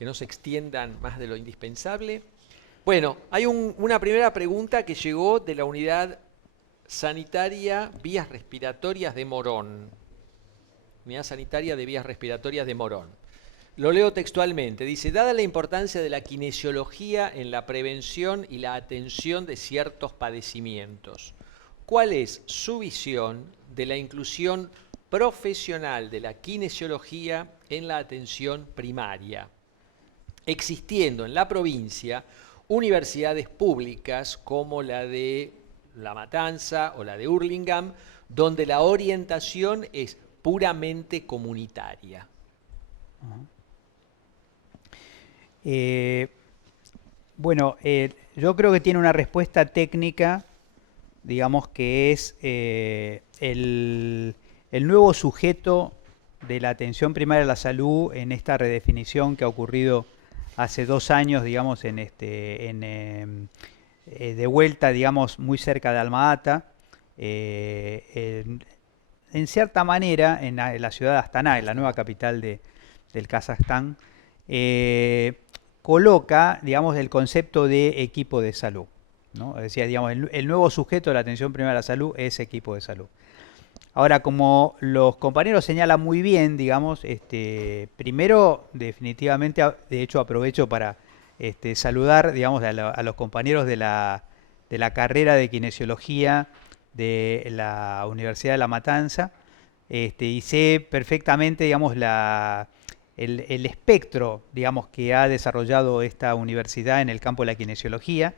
no se extiendan más de lo indispensable. Bueno, hay una primera pregunta que llegó de la Unidad Sanitaria Vías Respiratorias de Morón. Unidad Sanitaria de Vías Respiratorias de Morón. Lo leo textualmente. Dice, dada la importancia de la kinesiología en la prevención y la atención de ciertos padecimientos, ¿cuál es su visión de la inclusión profesional de la kinesiología en la atención primaria, existiendo en la provincia universidades públicas como la de La Matanza o la de Hurlingham, donde la orientación es puramente comunitaria? Bueno, yo creo que tiene una respuesta técnica, digamos, que es el nuevo sujeto de la atención primaria a la salud en esta redefinición que ha ocurrido hace 2 años, digamos, de vuelta, digamos, muy cerca de Alma-Ata, en cierta manera, en la ciudad de Astana, en la nueva capital del Kazajstán, coloca, digamos, el concepto de equipo de salud, ¿no? Es decir, digamos, el nuevo sujeto de la atención primaria a la salud es equipo de salud. Ahora, como los compañeros señalan muy bien, digamos, primero, definitivamente, de hecho, aprovecho para saludar, digamos, a los compañeros de la carrera de kinesiología de la Universidad de La Matanza, y sé perfectamente, digamos, el espectro, digamos, que ha desarrollado esta universidad en el campo de la kinesiología.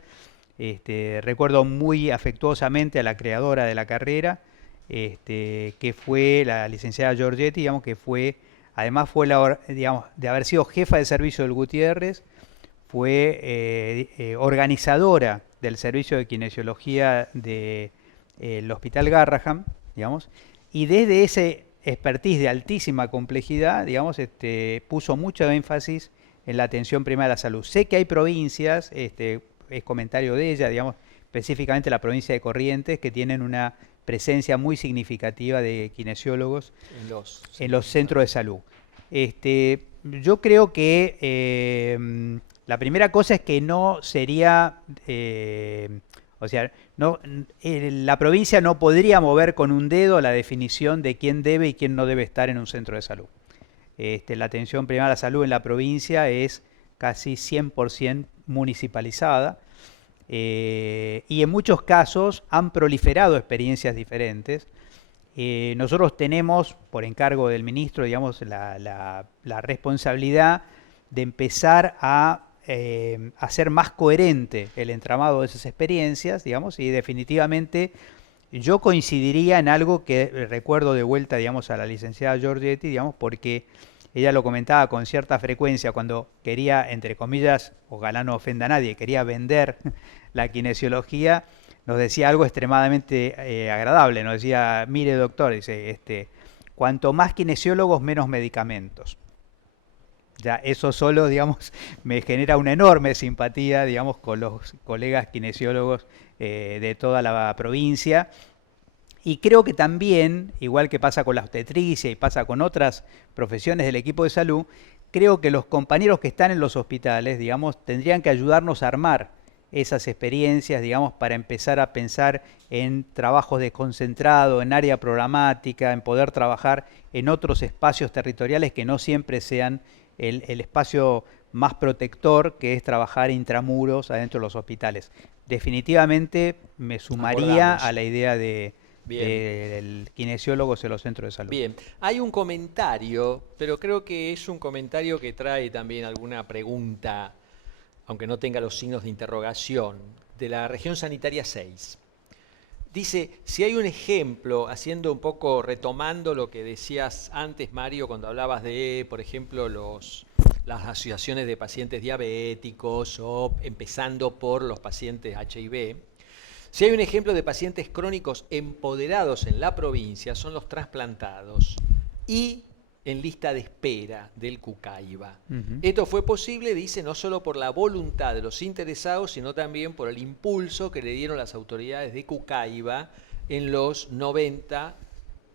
Recuerdo muy afectuosamente a la creadora de la carrera, que fue la licenciada Giorgetti, digamos, que además fue digamos, de haber sido jefa de servicio del Gutiérrez, fue organizadora del servicio de kinesiología del Hospital Garrahan, digamos, y desde ese expertise de altísima complejidad, digamos, puso mucho énfasis en la atención primaria de la salud. Sé que hay provincias, es comentario de ella, digamos, específicamente la provincia de Corrientes, que tienen una presencia muy significativa de kinesiólogos en los centros de salud. Yo creo que la primera cosa es que no sería, o sea, la provincia no podría mover con un dedo la definición de quién debe y quién no debe estar en un centro de salud. La atención primaria a la salud en la provincia es casi 100% municipalizada. Y en muchos casos han proliferado experiencias diferentes. Nosotros tenemos, por encargo del ministro, digamos, la responsabilidad de empezar a hacer más coherente el entramado de esas experiencias, digamos, y definitivamente yo coincidiría en algo que recuerdo de vuelta, digamos, a la licenciada Giorgetti, digamos, porque ella lo comentaba con cierta frecuencia cuando quería, entre comillas, ojalá no ofenda a nadie, quería vender la kinesiología, nos decía algo extremadamente agradable, nos decía, mire doctor, dice, cuanto más kinesiólogos, menos medicamentos. Ya eso solo, digamos, me genera una enorme simpatía, digamos, con los colegas kinesiólogos de toda la provincia. Y creo que también, igual que pasa con la obstetricia y pasa con otras profesiones del equipo de salud, creo que los compañeros que están en los hospitales, digamos, tendrían que ayudarnos a armar esas experiencias, digamos, para empezar a pensar en trabajos desconcentrados, en área programática, en poder trabajar en otros espacios territoriales que no siempre sean el espacio más protector, que es trabajar intramuros adentro de los hospitales. Definitivamente me sumaría a la idea del kinesiólogo en los centros de salud. Bien, hay un comentario, pero creo que es un comentario que trae también alguna pregunta, aunque no tenga los signos de interrogación, de la región sanitaria 6. Dice, si hay un ejemplo, haciendo un poco, retomando lo que decías antes, Mario, cuando hablabas de, por ejemplo, las asociaciones de pacientes diabéticos o empezando por los pacientes HIV, si hay un ejemplo de pacientes crónicos empoderados en la provincia, son los trasplantados y en lista de espera del Cucaiba. Esto fue posible, dice, no solo por la voluntad de los interesados, sino también por el impulso que le dieron las autoridades de Cucaiba en los 90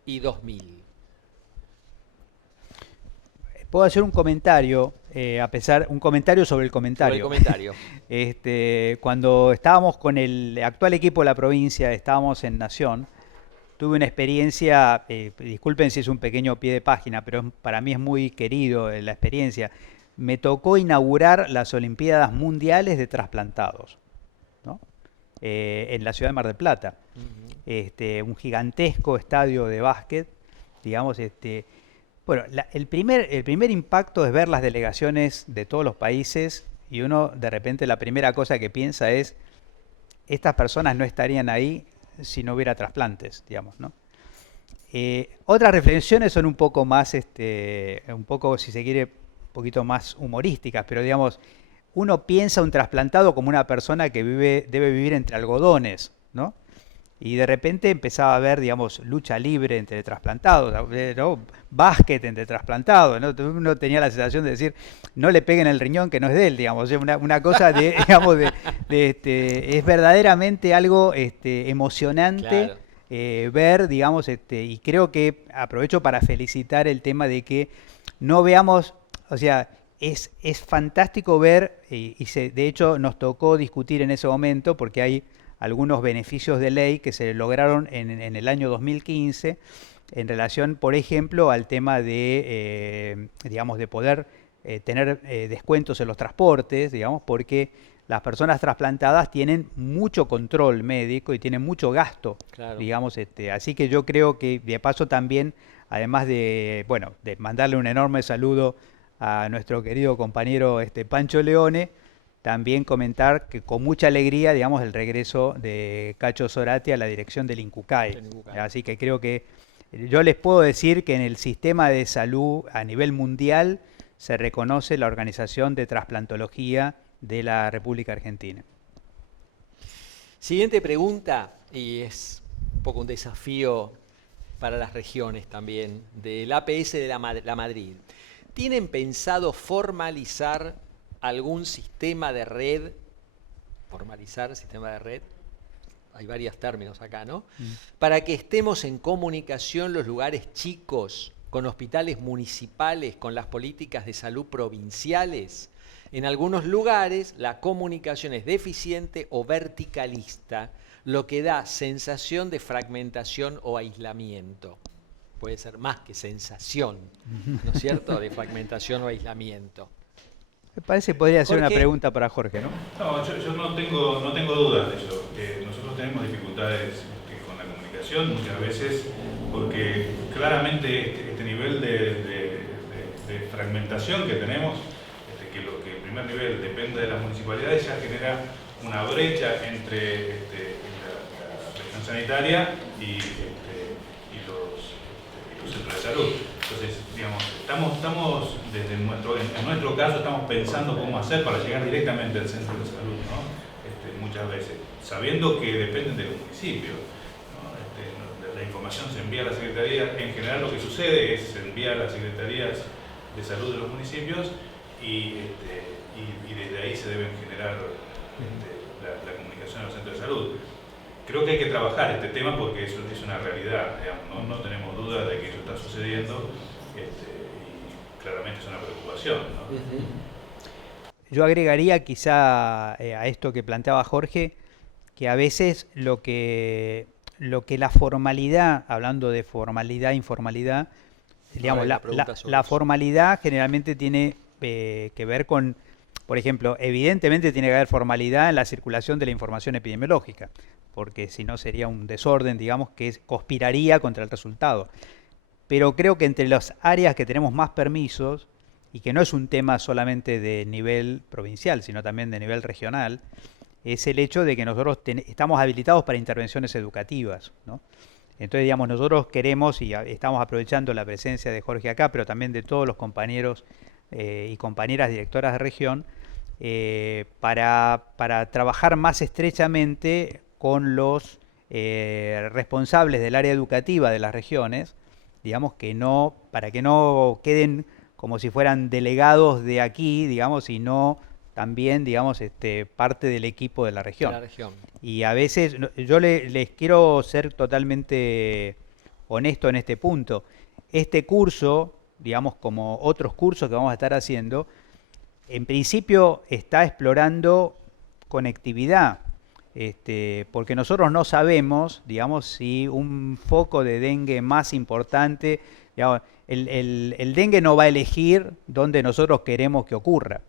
y 2000. Puedo hacer un comentario, un comentario sobre el comentario. Sobre el comentario. Cuando estábamos con el actual equipo de la provincia, estábamos en Nación, tuve una experiencia, disculpen si es un pequeño pie de página, pero para mí es muy querido la experiencia. Me tocó inaugurar las Olimpiadas Mundiales de Trasplantados, ¿no? En la ciudad de Mar del Plata. Un gigantesco estadio de básquet, digamos. Bueno, el primer impacto es ver las delegaciones de todos los países y uno de repente la primera cosa que piensa es, estas personas no estarían ahí si no hubiera trasplantes, digamos, ¿no? Otras reflexiones son un poco más, un poco, si se quiere, un poquito más humorísticas, pero digamos, uno piensa un trasplantado como una persona que debe vivir entre algodones, ¿no? Y de repente empezaba a ver, digamos, lucha libre entre trasplantados, ¿no? Básquet entre trasplantados, ¿no? Uno tenía la sensación de decir, no le peguen el riñón que no es de él, digamos. Una cosa de, digamos, es verdaderamente algo emocionante. Claro. Ver, digamos, y creo que aprovecho para felicitar el tema de que no veamos, o sea, es fantástico ver, de hecho nos tocó discutir en ese momento porque hay algunos beneficios de ley que se lograron en el año 2015 en relación, por ejemplo, al tema de, digamos, de poder tener descuentos en los transportes, digamos, porque las personas trasplantadas tienen mucho control médico y tienen mucho gasto, claro. Digamos, así que yo creo que de paso también, además de, bueno, de mandarle un enorme saludo a nuestro querido compañero Pancho Leone, también comentar que con mucha alegría, digamos, el regreso de Cacho Zorati a la dirección del INCUCAI. Así que creo que yo les puedo decir que en el sistema de salud a nivel mundial se reconoce la Organización de Trasplantología de la República Argentina. Siguiente pregunta, y es un poco un desafío para las regiones también, del APS de la Madrid. ¿Tienen pensado formalizar algún sistema de red? Formalizar sistema de red. Hay varios términos acá, ¿no? Para que estemos en comunicación los lugares chicos, con hospitales municipales, con las políticas de salud provinciales. En algunos lugares la comunicación es deficiente o verticalista, lo que da sensación de fragmentación o aislamiento. Puede ser más que sensación, ¿no es cierto?, de fragmentación o aislamiento. Me parece que podría ser una Jorge. pregunta para Jorge, ¿no? No, yo no tengo dudas de eso. Nosotros tenemos dificultades con la comunicación muchas veces porque claramente este nivel de fragmentación que tenemos, que el primer nivel depende de las municipalidades, ya genera una brecha entre la región sanitaria y los centros de salud. Entonces, digamos, estamos en nuestro caso estamos pensando cómo hacer para llegar directamente al centro de salud, ¿no? Muchas veces, sabiendo que dependen de los municipios, ¿no? La información se envía a la Secretaría, en general lo que sucede es se envía a las Secretarías de Salud de los municipios y desde ahí se deben generar la comunicación a los centros de salud. Creo que hay que trabajar este tema porque eso es una realidad, digamos, no tenemos duda de que eso está sucediendo y claramente es una preocupación, ¿no? Yo agregaría quizá a esto que planteaba Jorge, que a veces lo que la formalidad, hablando de formalidad, informalidad, digamos, la formalidad generalmente tiene que ver con, por ejemplo, evidentemente tiene que haber formalidad en la circulación de la información epidemiológica, porque si no sería un desorden, digamos, que conspiraría contra el resultado. Pero creo que entre las áreas que tenemos más permisos, y que no es un tema solamente de nivel provincial, sino también de nivel regional, es el hecho de que nosotros estamos habilitados para intervenciones educativas, ¿no? Entonces, digamos, nosotros queremos, y estamos aprovechando la presencia de Jorge acá, pero también de todos los compañeros y compañeras directoras de región, para trabajar más estrechamente con los responsables del área educativa de las regiones, digamos, para que no queden como si fueran delegados de aquí, digamos, y no también, digamos, parte del equipo de la región. Y a veces, yo les quiero ser totalmente honesto en este punto. Este curso, digamos, como otros cursos que vamos a estar haciendo, en principio está explorando conectividad, porque nosotros no sabemos, digamos, si un foco de dengue más importante, digamos, el dengue no va a elegir dónde nosotros queremos que ocurra,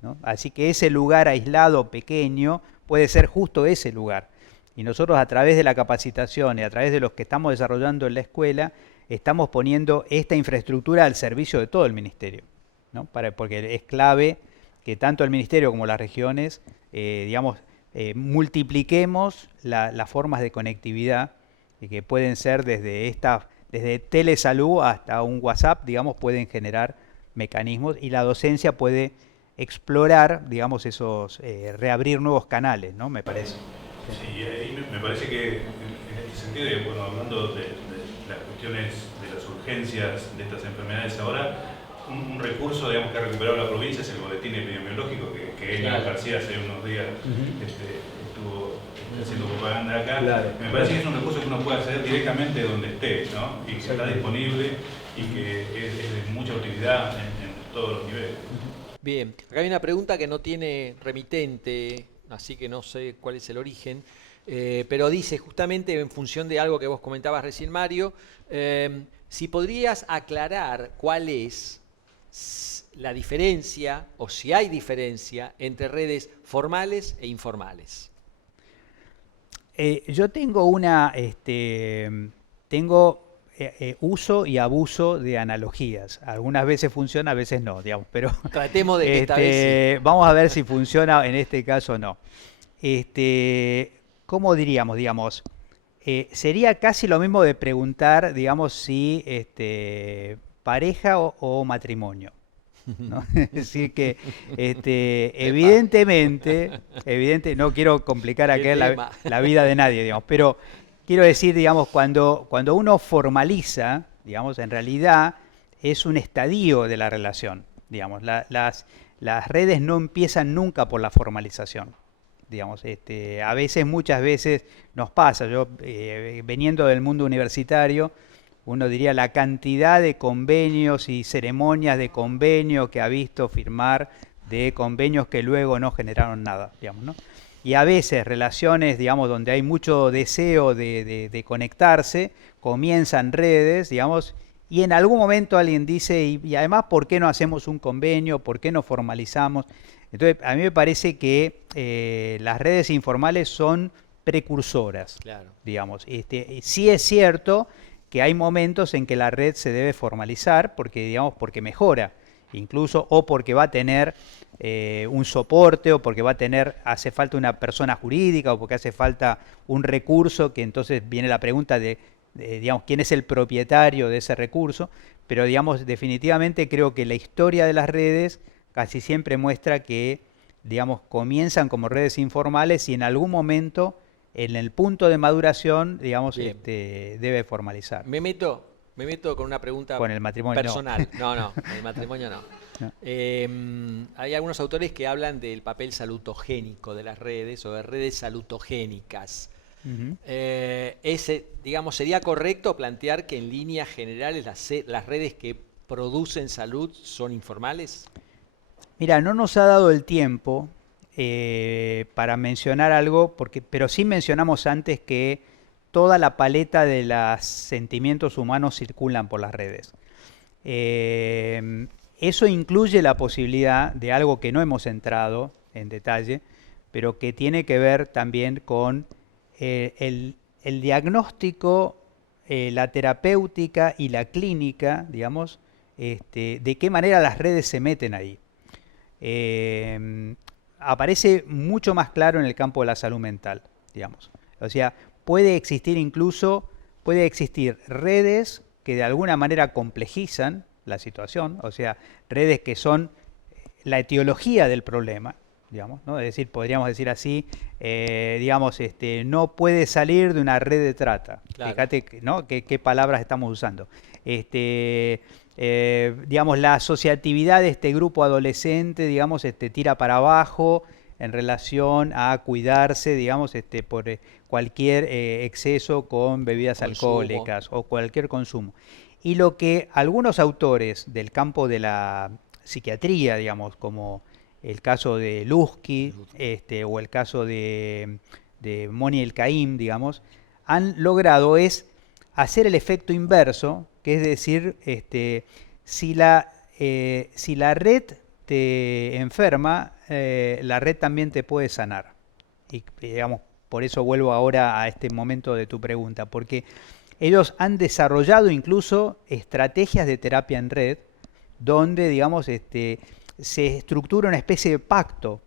¿no? Así que ese lugar aislado, pequeño, puede ser justo ese lugar. Y nosotros a través de la capacitación y a través de los que estamos desarrollando en la escuela, estamos poniendo esta infraestructura al servicio de todo el ministerio, ¿no? Porque es clave que tanto el ministerio como las regiones, digamos, multipliquemos las formas de conectividad que pueden ser desde telesalud hasta un WhatsApp, digamos, pueden generar mecanismos y la docencia puede explorar, digamos, reabrir nuevos canales, ¿no? Me parece. Sí, ahí me parece que en este sentido, y bueno, hablando de las cuestiones de las urgencias de estas enfermedades ahora, un recurso, digamos, que ha recuperado la provincia es el boletín epidemiológico que Elio García hace unos días estuvo haciendo propaganda acá. Claro. Me parece que es un recurso que uno puede acceder directamente donde esté, ¿no? Y que está disponible y que es de mucha utilidad en todos los niveles. Bien, acá hay una pregunta que no tiene remitente, así que no sé cuál es el origen, pero dice justamente en función de algo que vos comentabas recién, Mario, si podrías aclarar cuál es la diferencia, o si hay diferencia, entre redes formales e informales. Yo tengo uso y abuso de analogías. Algunas veces funciona, a veces no, digamos, pero tratemos de que esta vez sí. Vamos a ver si funciona en este caso o no. ¿Cómo diríamos? Digamos, sería casi lo mismo de preguntar, digamos, si pareja o matrimonio, ¿no? Es decir que evidentemente, no quiero complicar acá la vida de nadie, digamos, pero quiero decir, digamos, cuando uno formaliza, digamos, en realidad es un estadio de la relación. Digamos, las redes no empiezan nunca por la formalización. Digamos, a veces, muchas veces nos pasa, yo veniendo del mundo universitario, uno diría la cantidad de convenios y ceremonias de convenio que ha visto firmar, de convenios que luego no generaron nada, digamos, ¿no? Y a veces relaciones, digamos, donde hay mucho deseo de conectarse, comienzan redes, digamos, y en algún momento alguien dice, y además, ¿por qué no hacemos un convenio? ¿Por qué no formalizamos? Entonces, a mí me parece que las redes informales son precursoras, Claro. digamos. Sí es cierto que hay momentos en que la red se debe formalizar porque, digamos, porque mejora, incluso, o porque va a tener un soporte, o porque hace falta una persona jurídica, o porque hace falta un recurso, que entonces viene la pregunta digamos, quién es el propietario de ese recurso, pero, digamos, definitivamente creo que la historia de las redes casi siempre muestra que, digamos, comienzan como redes informales y en algún momento, en el punto de maduración, digamos, debe formalizar. Me meto con una pregunta Con el matrimonio personal. No, con el matrimonio no. No. Hay algunos autores que hablan del papel salutogénico de las redes o de redes salutogénicas. Uh-huh. Digamos, ¿sería correcto plantear que en líneas generales las redes que producen salud son informales? Mira, no nos ha dado el tiempo para mencionar algo, pero sí mencionamos antes que toda la paleta de los sentimientos humanos circulan por las redes. Eso incluye la posibilidad de algo que no hemos entrado en detalle, pero que tiene que ver también con el diagnóstico, la terapéutica y la clínica, digamos, de qué manera las redes se meten ahí. Aparece mucho más claro en el campo de la salud mental, digamos. O sea, puede existir redes que de alguna manera complejizan la situación, o sea, redes que son la etiología del problema, digamos, ¿no? Es decir, podríamos decir así, digamos, no puede salir de una red de trata. Claro. Fíjate, ¿no? qué palabras estamos usando. Digamos, la asociatividad de este grupo adolescente, digamos, tira para abajo en relación a cuidarse, digamos, por cualquier exceso con bebidas alcohólicas o cualquier consumo. Y lo que algunos autores del campo de la psiquiatría, digamos, como el caso de Lusky, o el caso de Moni El-Kaim, digamos, han logrado es hacer el efecto inverso, que es decir, si la red te enferma, la red también te puede sanar. Y, digamos, por eso vuelvo ahora a este momento de tu pregunta, porque ellos han desarrollado incluso estrategias de terapia en red, donde, digamos, se estructura una especie de pacto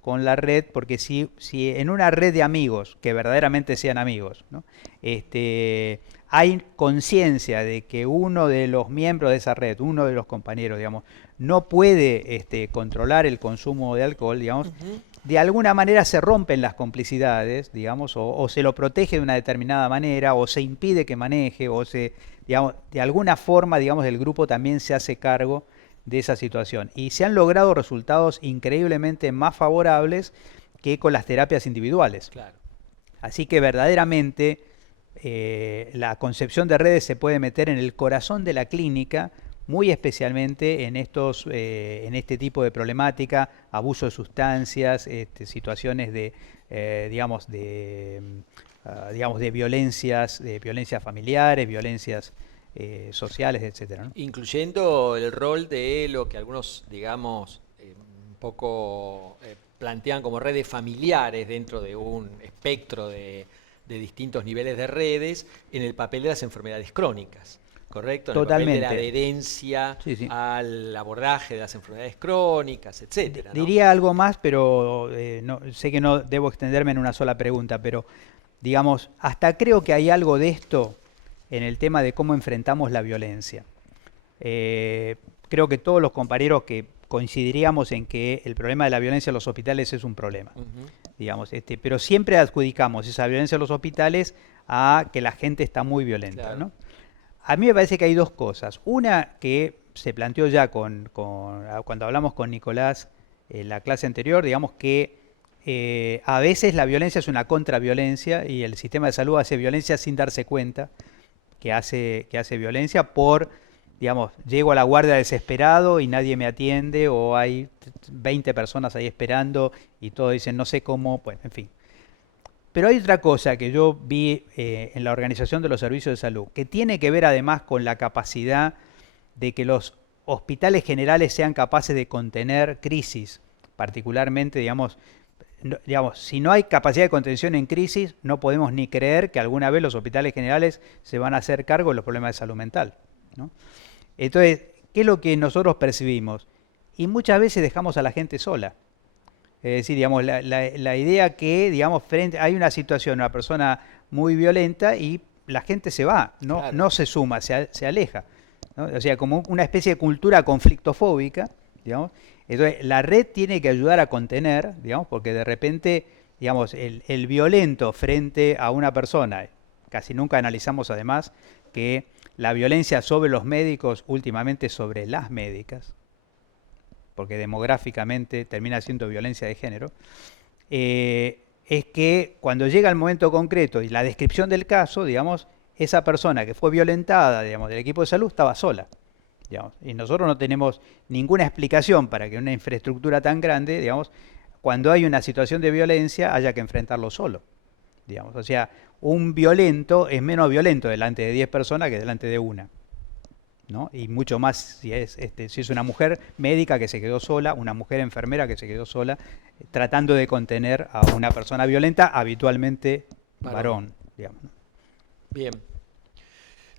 con la red, porque si en una red de amigos, que verdaderamente sean amigos, ¿no? Hay conciencia de que uno de los miembros de esa red, uno de los compañeros, digamos, no puede controlar el consumo de alcohol, digamos, de alguna manera se rompen las complicidades, digamos, o se lo protege de una determinada manera, o se impide que maneje, o digamos, de alguna forma, digamos, el grupo también se hace cargo de esa situación. Y se han logrado resultados increíblemente más favorables que con las terapias individuales. Claro. Así que verdaderamente la concepción de redes se puede meter en el corazón de la clínica, muy especialmente en este tipo de problemática, abuso de sustancias, situaciones de violencias familiares, violencias sociales, etcétera, ¿no? Incluyendo el rol de lo que algunos, digamos, un poco plantean como redes familiares dentro de un espectro de distintos niveles de redes, en el papel de las enfermedades crónicas, ¿correcto? En Totalmente. el papel de la adherencia al abordaje de las enfermedades crónicas, etcétera, ¿no? Diría algo más, pero sé que no debo extenderme en una sola pregunta, pero digamos, hasta creo que hay algo de esto en el tema de cómo enfrentamos la violencia. Creo que todos los compañeros que coincidiríamos en que el problema de la violencia en los hospitales es un problema, digamos, pero siempre adjudicamos esa violencia en los hospitales a que la gente está muy violenta, claro, ¿no? a mí me parece que hay dos cosas. Una que se planteó ya cuando hablamos con Nicolás en la clase anterior, digamos que a veces la violencia es una contraviolencia y el sistema de salud hace violencia sin darse cuenta que hace violencia digamos, llego a la guardia desesperado y nadie me atiende, o hay 20 personas ahí esperando y todos dicen no sé cómo, bueno, en fin. Pero hay otra cosa que yo vi en la organización de los servicios de salud, que tiene que ver además con la capacidad de que los hospitales generales sean capaces de contener crisis, particularmente, digamos, si no hay capacidad de contención en crisis, no podemos ni creer que alguna vez los hospitales generales se van a hacer cargo de los problemas de salud mental, ¿no? Entonces, ¿qué es lo que nosotros percibimos? Y muchas veces dejamos a la gente sola. Es decir, digamos, la idea que, digamos, hay una situación, una persona muy violenta y la gente se va, Claro. no se suma, se aleja, ¿no? O sea, como una especie de cultura conflictofóbica, digamos. Entonces, la red tiene que ayudar a contener, digamos, porque de repente, digamos, el violento frente a una persona, casi nunca analizamos además que la violencia sobre los médicos últimamente es sobre las médicas, porque demográficamente termina siendo violencia de género, es que cuando llega el momento concreto y la descripción del caso, digamos, esa persona que fue violentada, digamos, del equipo de salud estaba sola. Digamos, y nosotros no tenemos ninguna explicación para que una infraestructura tan grande, digamos, cuando hay una situación de violencia haya que enfrentarlo solo. Digamos. O sea, un violento es menos violento delante de 10 personas que delante de una, ¿no? Y mucho más si es una mujer médica que se quedó sola, una mujer enfermera que se quedó sola, tratando de contener a una persona violenta, habitualmente varón, digamos. Bien.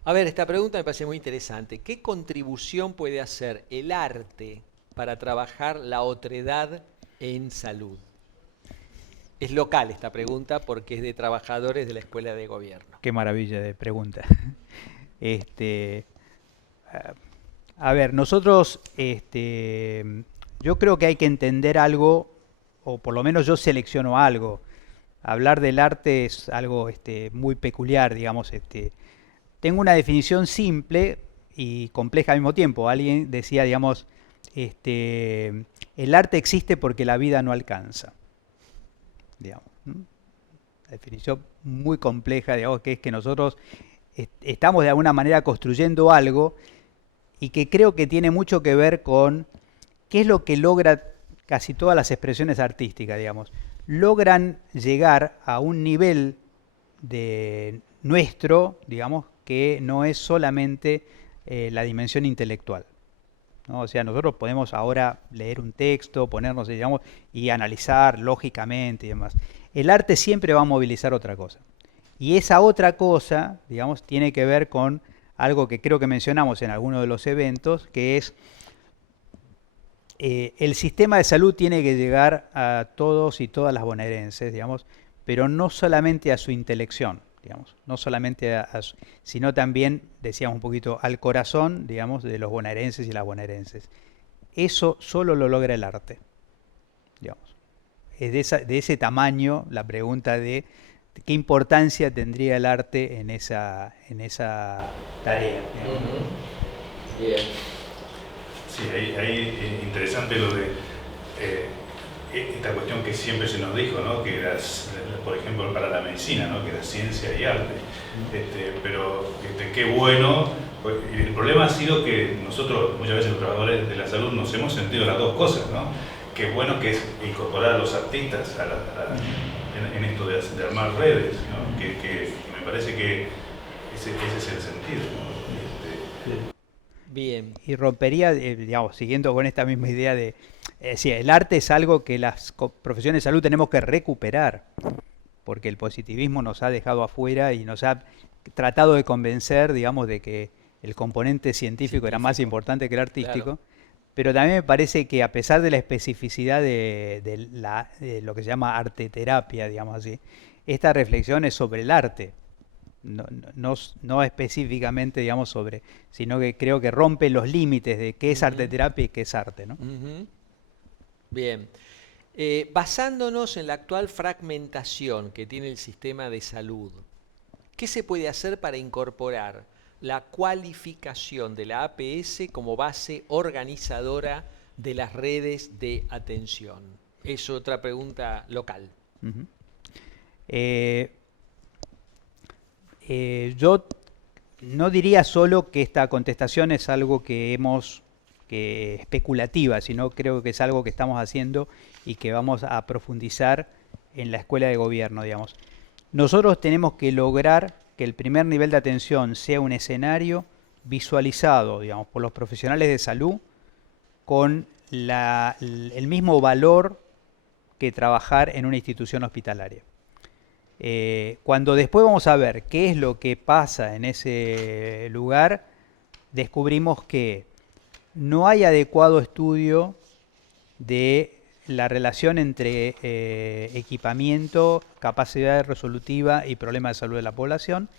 A ver, esta pregunta me parece muy interesante. ¿Qué contribución puede hacer el arte para trabajar la otredad en salud? Es local esta pregunta porque es de trabajadores de la Escuela de Gobierno. Qué maravilla de pregunta. A ver, nosotros, yo creo que hay que entender algo, o por lo menos yo selecciono algo. Hablar del arte es algo muy peculiar, digamos. Tengo una definición simple y compleja al mismo tiempo. Alguien decía, digamos, el arte existe porque la vida no alcanza. Digamos, ¿no? La definición muy compleja, digamos, que es que nosotros estamos de alguna manera construyendo algo y que creo que tiene mucho que ver con qué es lo que logra casi todas las expresiones artísticas, digamos. Logran llegar a un nivel de nuestro, digamos, que no es solamente la dimensión intelectual, ¿no? O sea, nosotros podemos ahora leer un texto, ponernos, digamos, y analizar lógicamente y demás. El arte siempre va a movilizar otra cosa. Y esa otra cosa, digamos, tiene que ver con algo que creo que mencionamos en alguno de los eventos, que es el sistema de salud tiene que llegar a todos y todas las bonaerenses, digamos, pero no solamente a su intelección, digamos, no solamente sino también, decíamos un poquito, al corazón, digamos, de los bonaerenses y las bonaerenses. Eso solo lo logra el arte, digamos. Es de ese tamaño la pregunta de qué importancia tendría el arte en esa tarea. Bien. Sí, ahí interesante lo de esta cuestión que siempre se nos dijo, ¿no? Que era, por ejemplo, para la medicina, ¿no? Que era ciencia y arte. Pero qué bueno. Pues, el problema ha sido que nosotros, muchas veces los trabajadores de la salud, nos hemos sentido las dos cosas, ¿no? Qué bueno que es incorporar a los artistas en esto de armar redes, ¿no? Que me parece que ese es el sentido, ¿no? Bien. Y rompería, digamos, siguiendo con esta misma idea de, sí, el arte es algo que las profesiones de salud tenemos que recuperar, porque el positivismo nos ha dejado afuera y nos ha tratado de convencer, digamos, de que el componente científico era más importante que el artístico. Claro. Pero también me parece que a pesar de la especificidad de lo que se llama arteterapia, digamos así, esta reflexión es sobre el arte. No específicamente, digamos, sino que creo que rompe los límites de qué es arteterapia y qué es arte, ¿no? Bien. Basándonos en la actual fragmentación que tiene el sistema de salud, ¿qué se puede hacer para incorporar la cualificación de la APS como base organizadora de las redes de atención? Es otra pregunta local. Uh-huh. Yo no diría solo que esta contestación es algo que especulativa, sino creo que es algo que estamos haciendo y que vamos a profundizar en la escuela de gobierno, digamos. Nosotros tenemos que lograr que el primer nivel de atención sea un escenario visualizado, digamos, por los profesionales de salud con el mismo valor que trabajar en una institución hospitalaria. Cuando después vamos a ver qué es lo que pasa en ese lugar, descubrimos que no hay adecuado estudio de la relación entre equipamiento, capacidad resolutiva y problemas de salud de la población.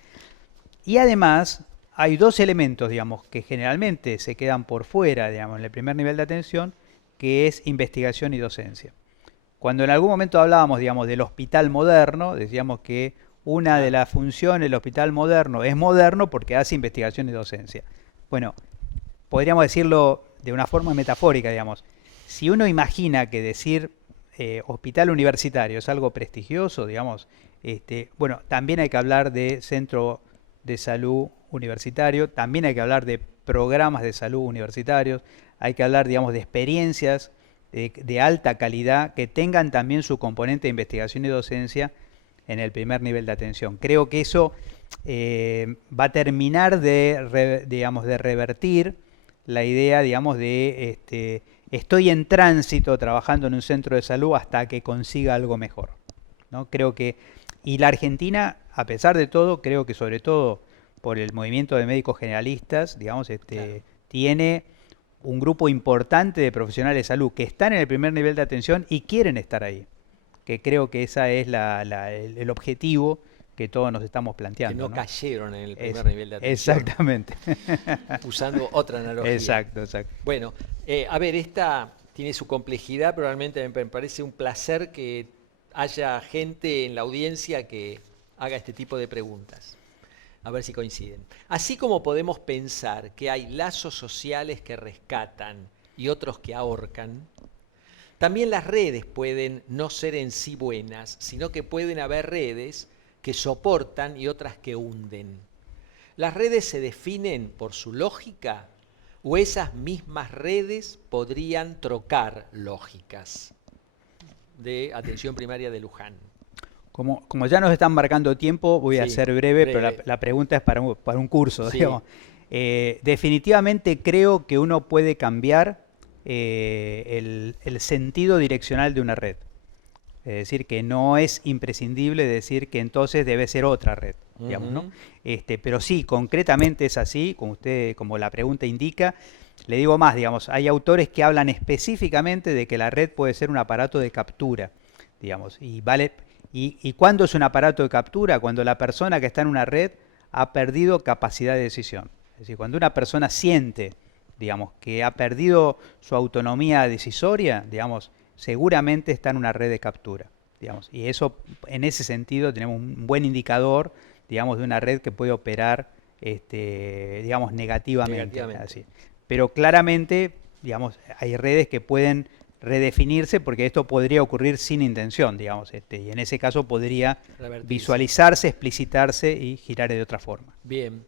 Y además hay dos elementos, digamos, que generalmente se quedan por fuera, digamos, en el primer nivel de atención, que es investigación y docencia. Cuando en algún momento hablábamos, digamos, del hospital moderno, decíamos que una de las funciones del hospital moderno es moderno porque hace investigación y docencia. Bueno, podríamos decirlo de una forma metafórica, digamos. Si uno imagina que decir hospital universitario es algo prestigioso, digamos, bueno, también hay que hablar de centro de salud universitario, también hay que hablar de programas de salud universitarios, hay que hablar, digamos, de experiencias de alta calidad que tengan también su componente de investigación y docencia en el primer nivel de atención. Creo que eso va a terminar digamos, de revertir la idea, digamos, de estoy en tránsito trabajando en un centro de salud hasta que consiga algo mejor, ¿no? Creo que, y la Argentina, a pesar de todo, creo que sobre todo por el movimiento de médicos generalistas, digamos, claro, tiene un grupo importante de profesionales de salud que están en el primer nivel de atención y quieren estar ahí. Que creo que ese es el objetivo que todos nos estamos planteando. Que no cayeron en el primer nivel de atención. Exactamente. Usando otra analogía. Exacto, exacto. Bueno, a ver, esta tiene su complejidad, pero realmente me parece un placer que haya gente en la audiencia que haga este tipo de preguntas. A ver si coinciden. Así como podemos pensar que hay lazos sociales que rescatan y otros que ahorcan, también las redes pueden no ser en sí buenas, sino que pueden haber redes que soportan y otras que hunden. ¿Las redes se definen por su lógica o esas mismas redes podrían trocar lógicas? De Atención Primaria de Luján. Como ya nos están marcando tiempo, voy a ser breve, pero la pregunta es para un curso. Sí. Digamos. Definitivamente creo que uno puede cambiar el sentido direccional de una red. Es decir, que no es imprescindible decir que entonces debe ser otra red. Digamos, ¿no? Pero sí, concretamente es así, como la pregunta indica. Le digo más, digamos, hay autores que hablan específicamente de que la red puede ser un aparato de captura, digamos, ¿Y cuándo es un aparato de captura? Cuando la persona que está en una red ha perdido capacidad de decisión. Es decir, cuando una persona siente, digamos, que ha perdido su autonomía decisoria, digamos, seguramente está en una red de captura, digamos. Y eso, en ese sentido, tenemos un buen indicador, digamos, de una red que puede operar, digamos, negativamente. Así. Pero claramente, digamos, hay redes que pueden redefinirse porque esto podría ocurrir sin intención, digamos, y en ese caso podría visualizarse, explicitarse y girar de otra forma. Bien.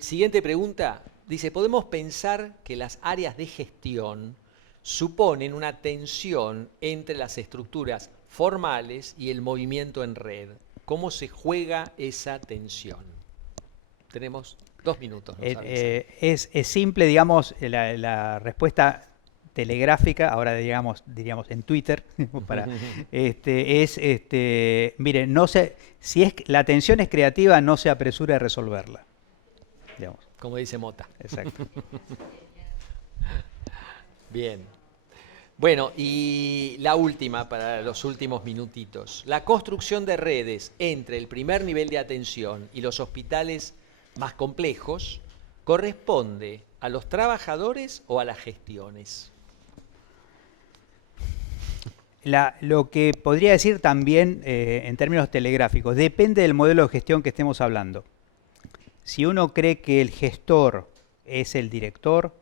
Siguiente pregunta. Dice, ¿podemos pensar que las áreas de gestión suponen una tensión entre las estructuras formales y el movimiento en red? ¿Cómo se juega esa tensión? Tenemos 2 minutos. Es simple, digamos, la respuesta telegráfica, ahora diríamos en Twitter, mire, si la atención es creativa, no se apresure a resolverla. Digamos. Como dice Mota. Exacto. Bien. Bueno, y la última, para los últimos minutitos. La construcción de redes entre el primer nivel de atención y los hospitales más complejos corresponde a los trabajadores o a las gestiones. Lo que podría decir también en términos telegráficos, depende del modelo de gestión que estemos hablando. si uno cree que el gestor es el director,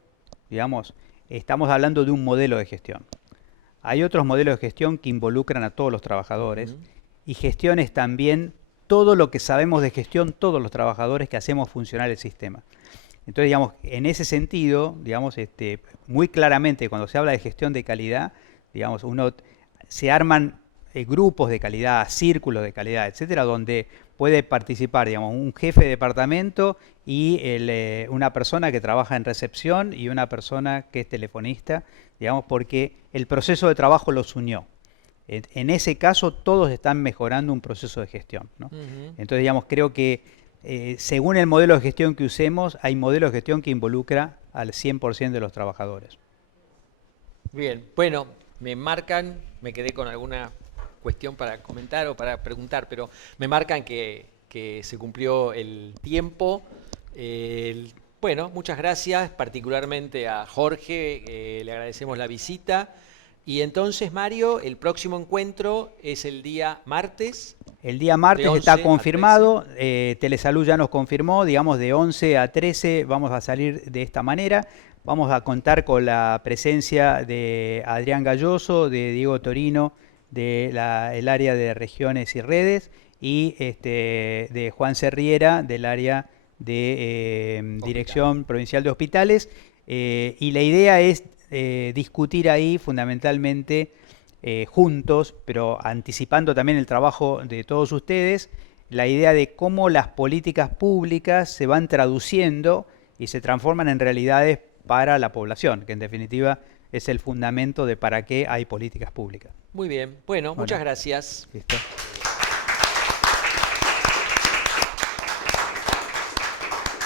digamos, estamos hablando de un modelo de gestión. Hay otros modelos de gestión que involucran a todos los trabajadores y gestión es también todo lo que sabemos de gestión, todos los trabajadores que hacemos funcionar el sistema. Entonces, digamos, en ese sentido, digamos, muy claramente cuando se habla de gestión de calidad, digamos, se arman grupos de calidad, círculos de calidad, etcétera, donde puede participar, digamos, un jefe de departamento y una persona que trabaja en recepción y una persona que es telefonista, digamos, porque el proceso de trabajo los unió. En ese caso, todos están mejorando un proceso de gestión, ¿no? Entonces, digamos, creo que según el modelo de gestión que usemos, hay modelos de gestión que involucra al 100% de los trabajadores. Bien, bueno, me quedé con alguna cuestión para comentar o para preguntar, pero me marcan que se cumplió el tiempo. Bueno, muchas gracias, particularmente a Jorge, le agradecemos la visita. Y entonces, Mario, el próximo encuentro es el día martes. El día martes está confirmado, Telesalud ya nos confirmó, digamos de 11 a 13 vamos a salir de esta manera. Vamos a contar con la presencia de Adrián Galloso, de Diego Torino, del área de regiones y redes, y de Juan Serriera, del área de Dirección Provincial de Hospitales. Y la idea es discutir ahí fundamentalmente juntos, pero anticipando también el trabajo de todos ustedes, la idea de cómo las políticas públicas se van traduciendo y se transforman en realidades para la población, que en definitiva es el fundamento de para qué hay políticas públicas. Muy bien, bueno, muchas gracias. Listo.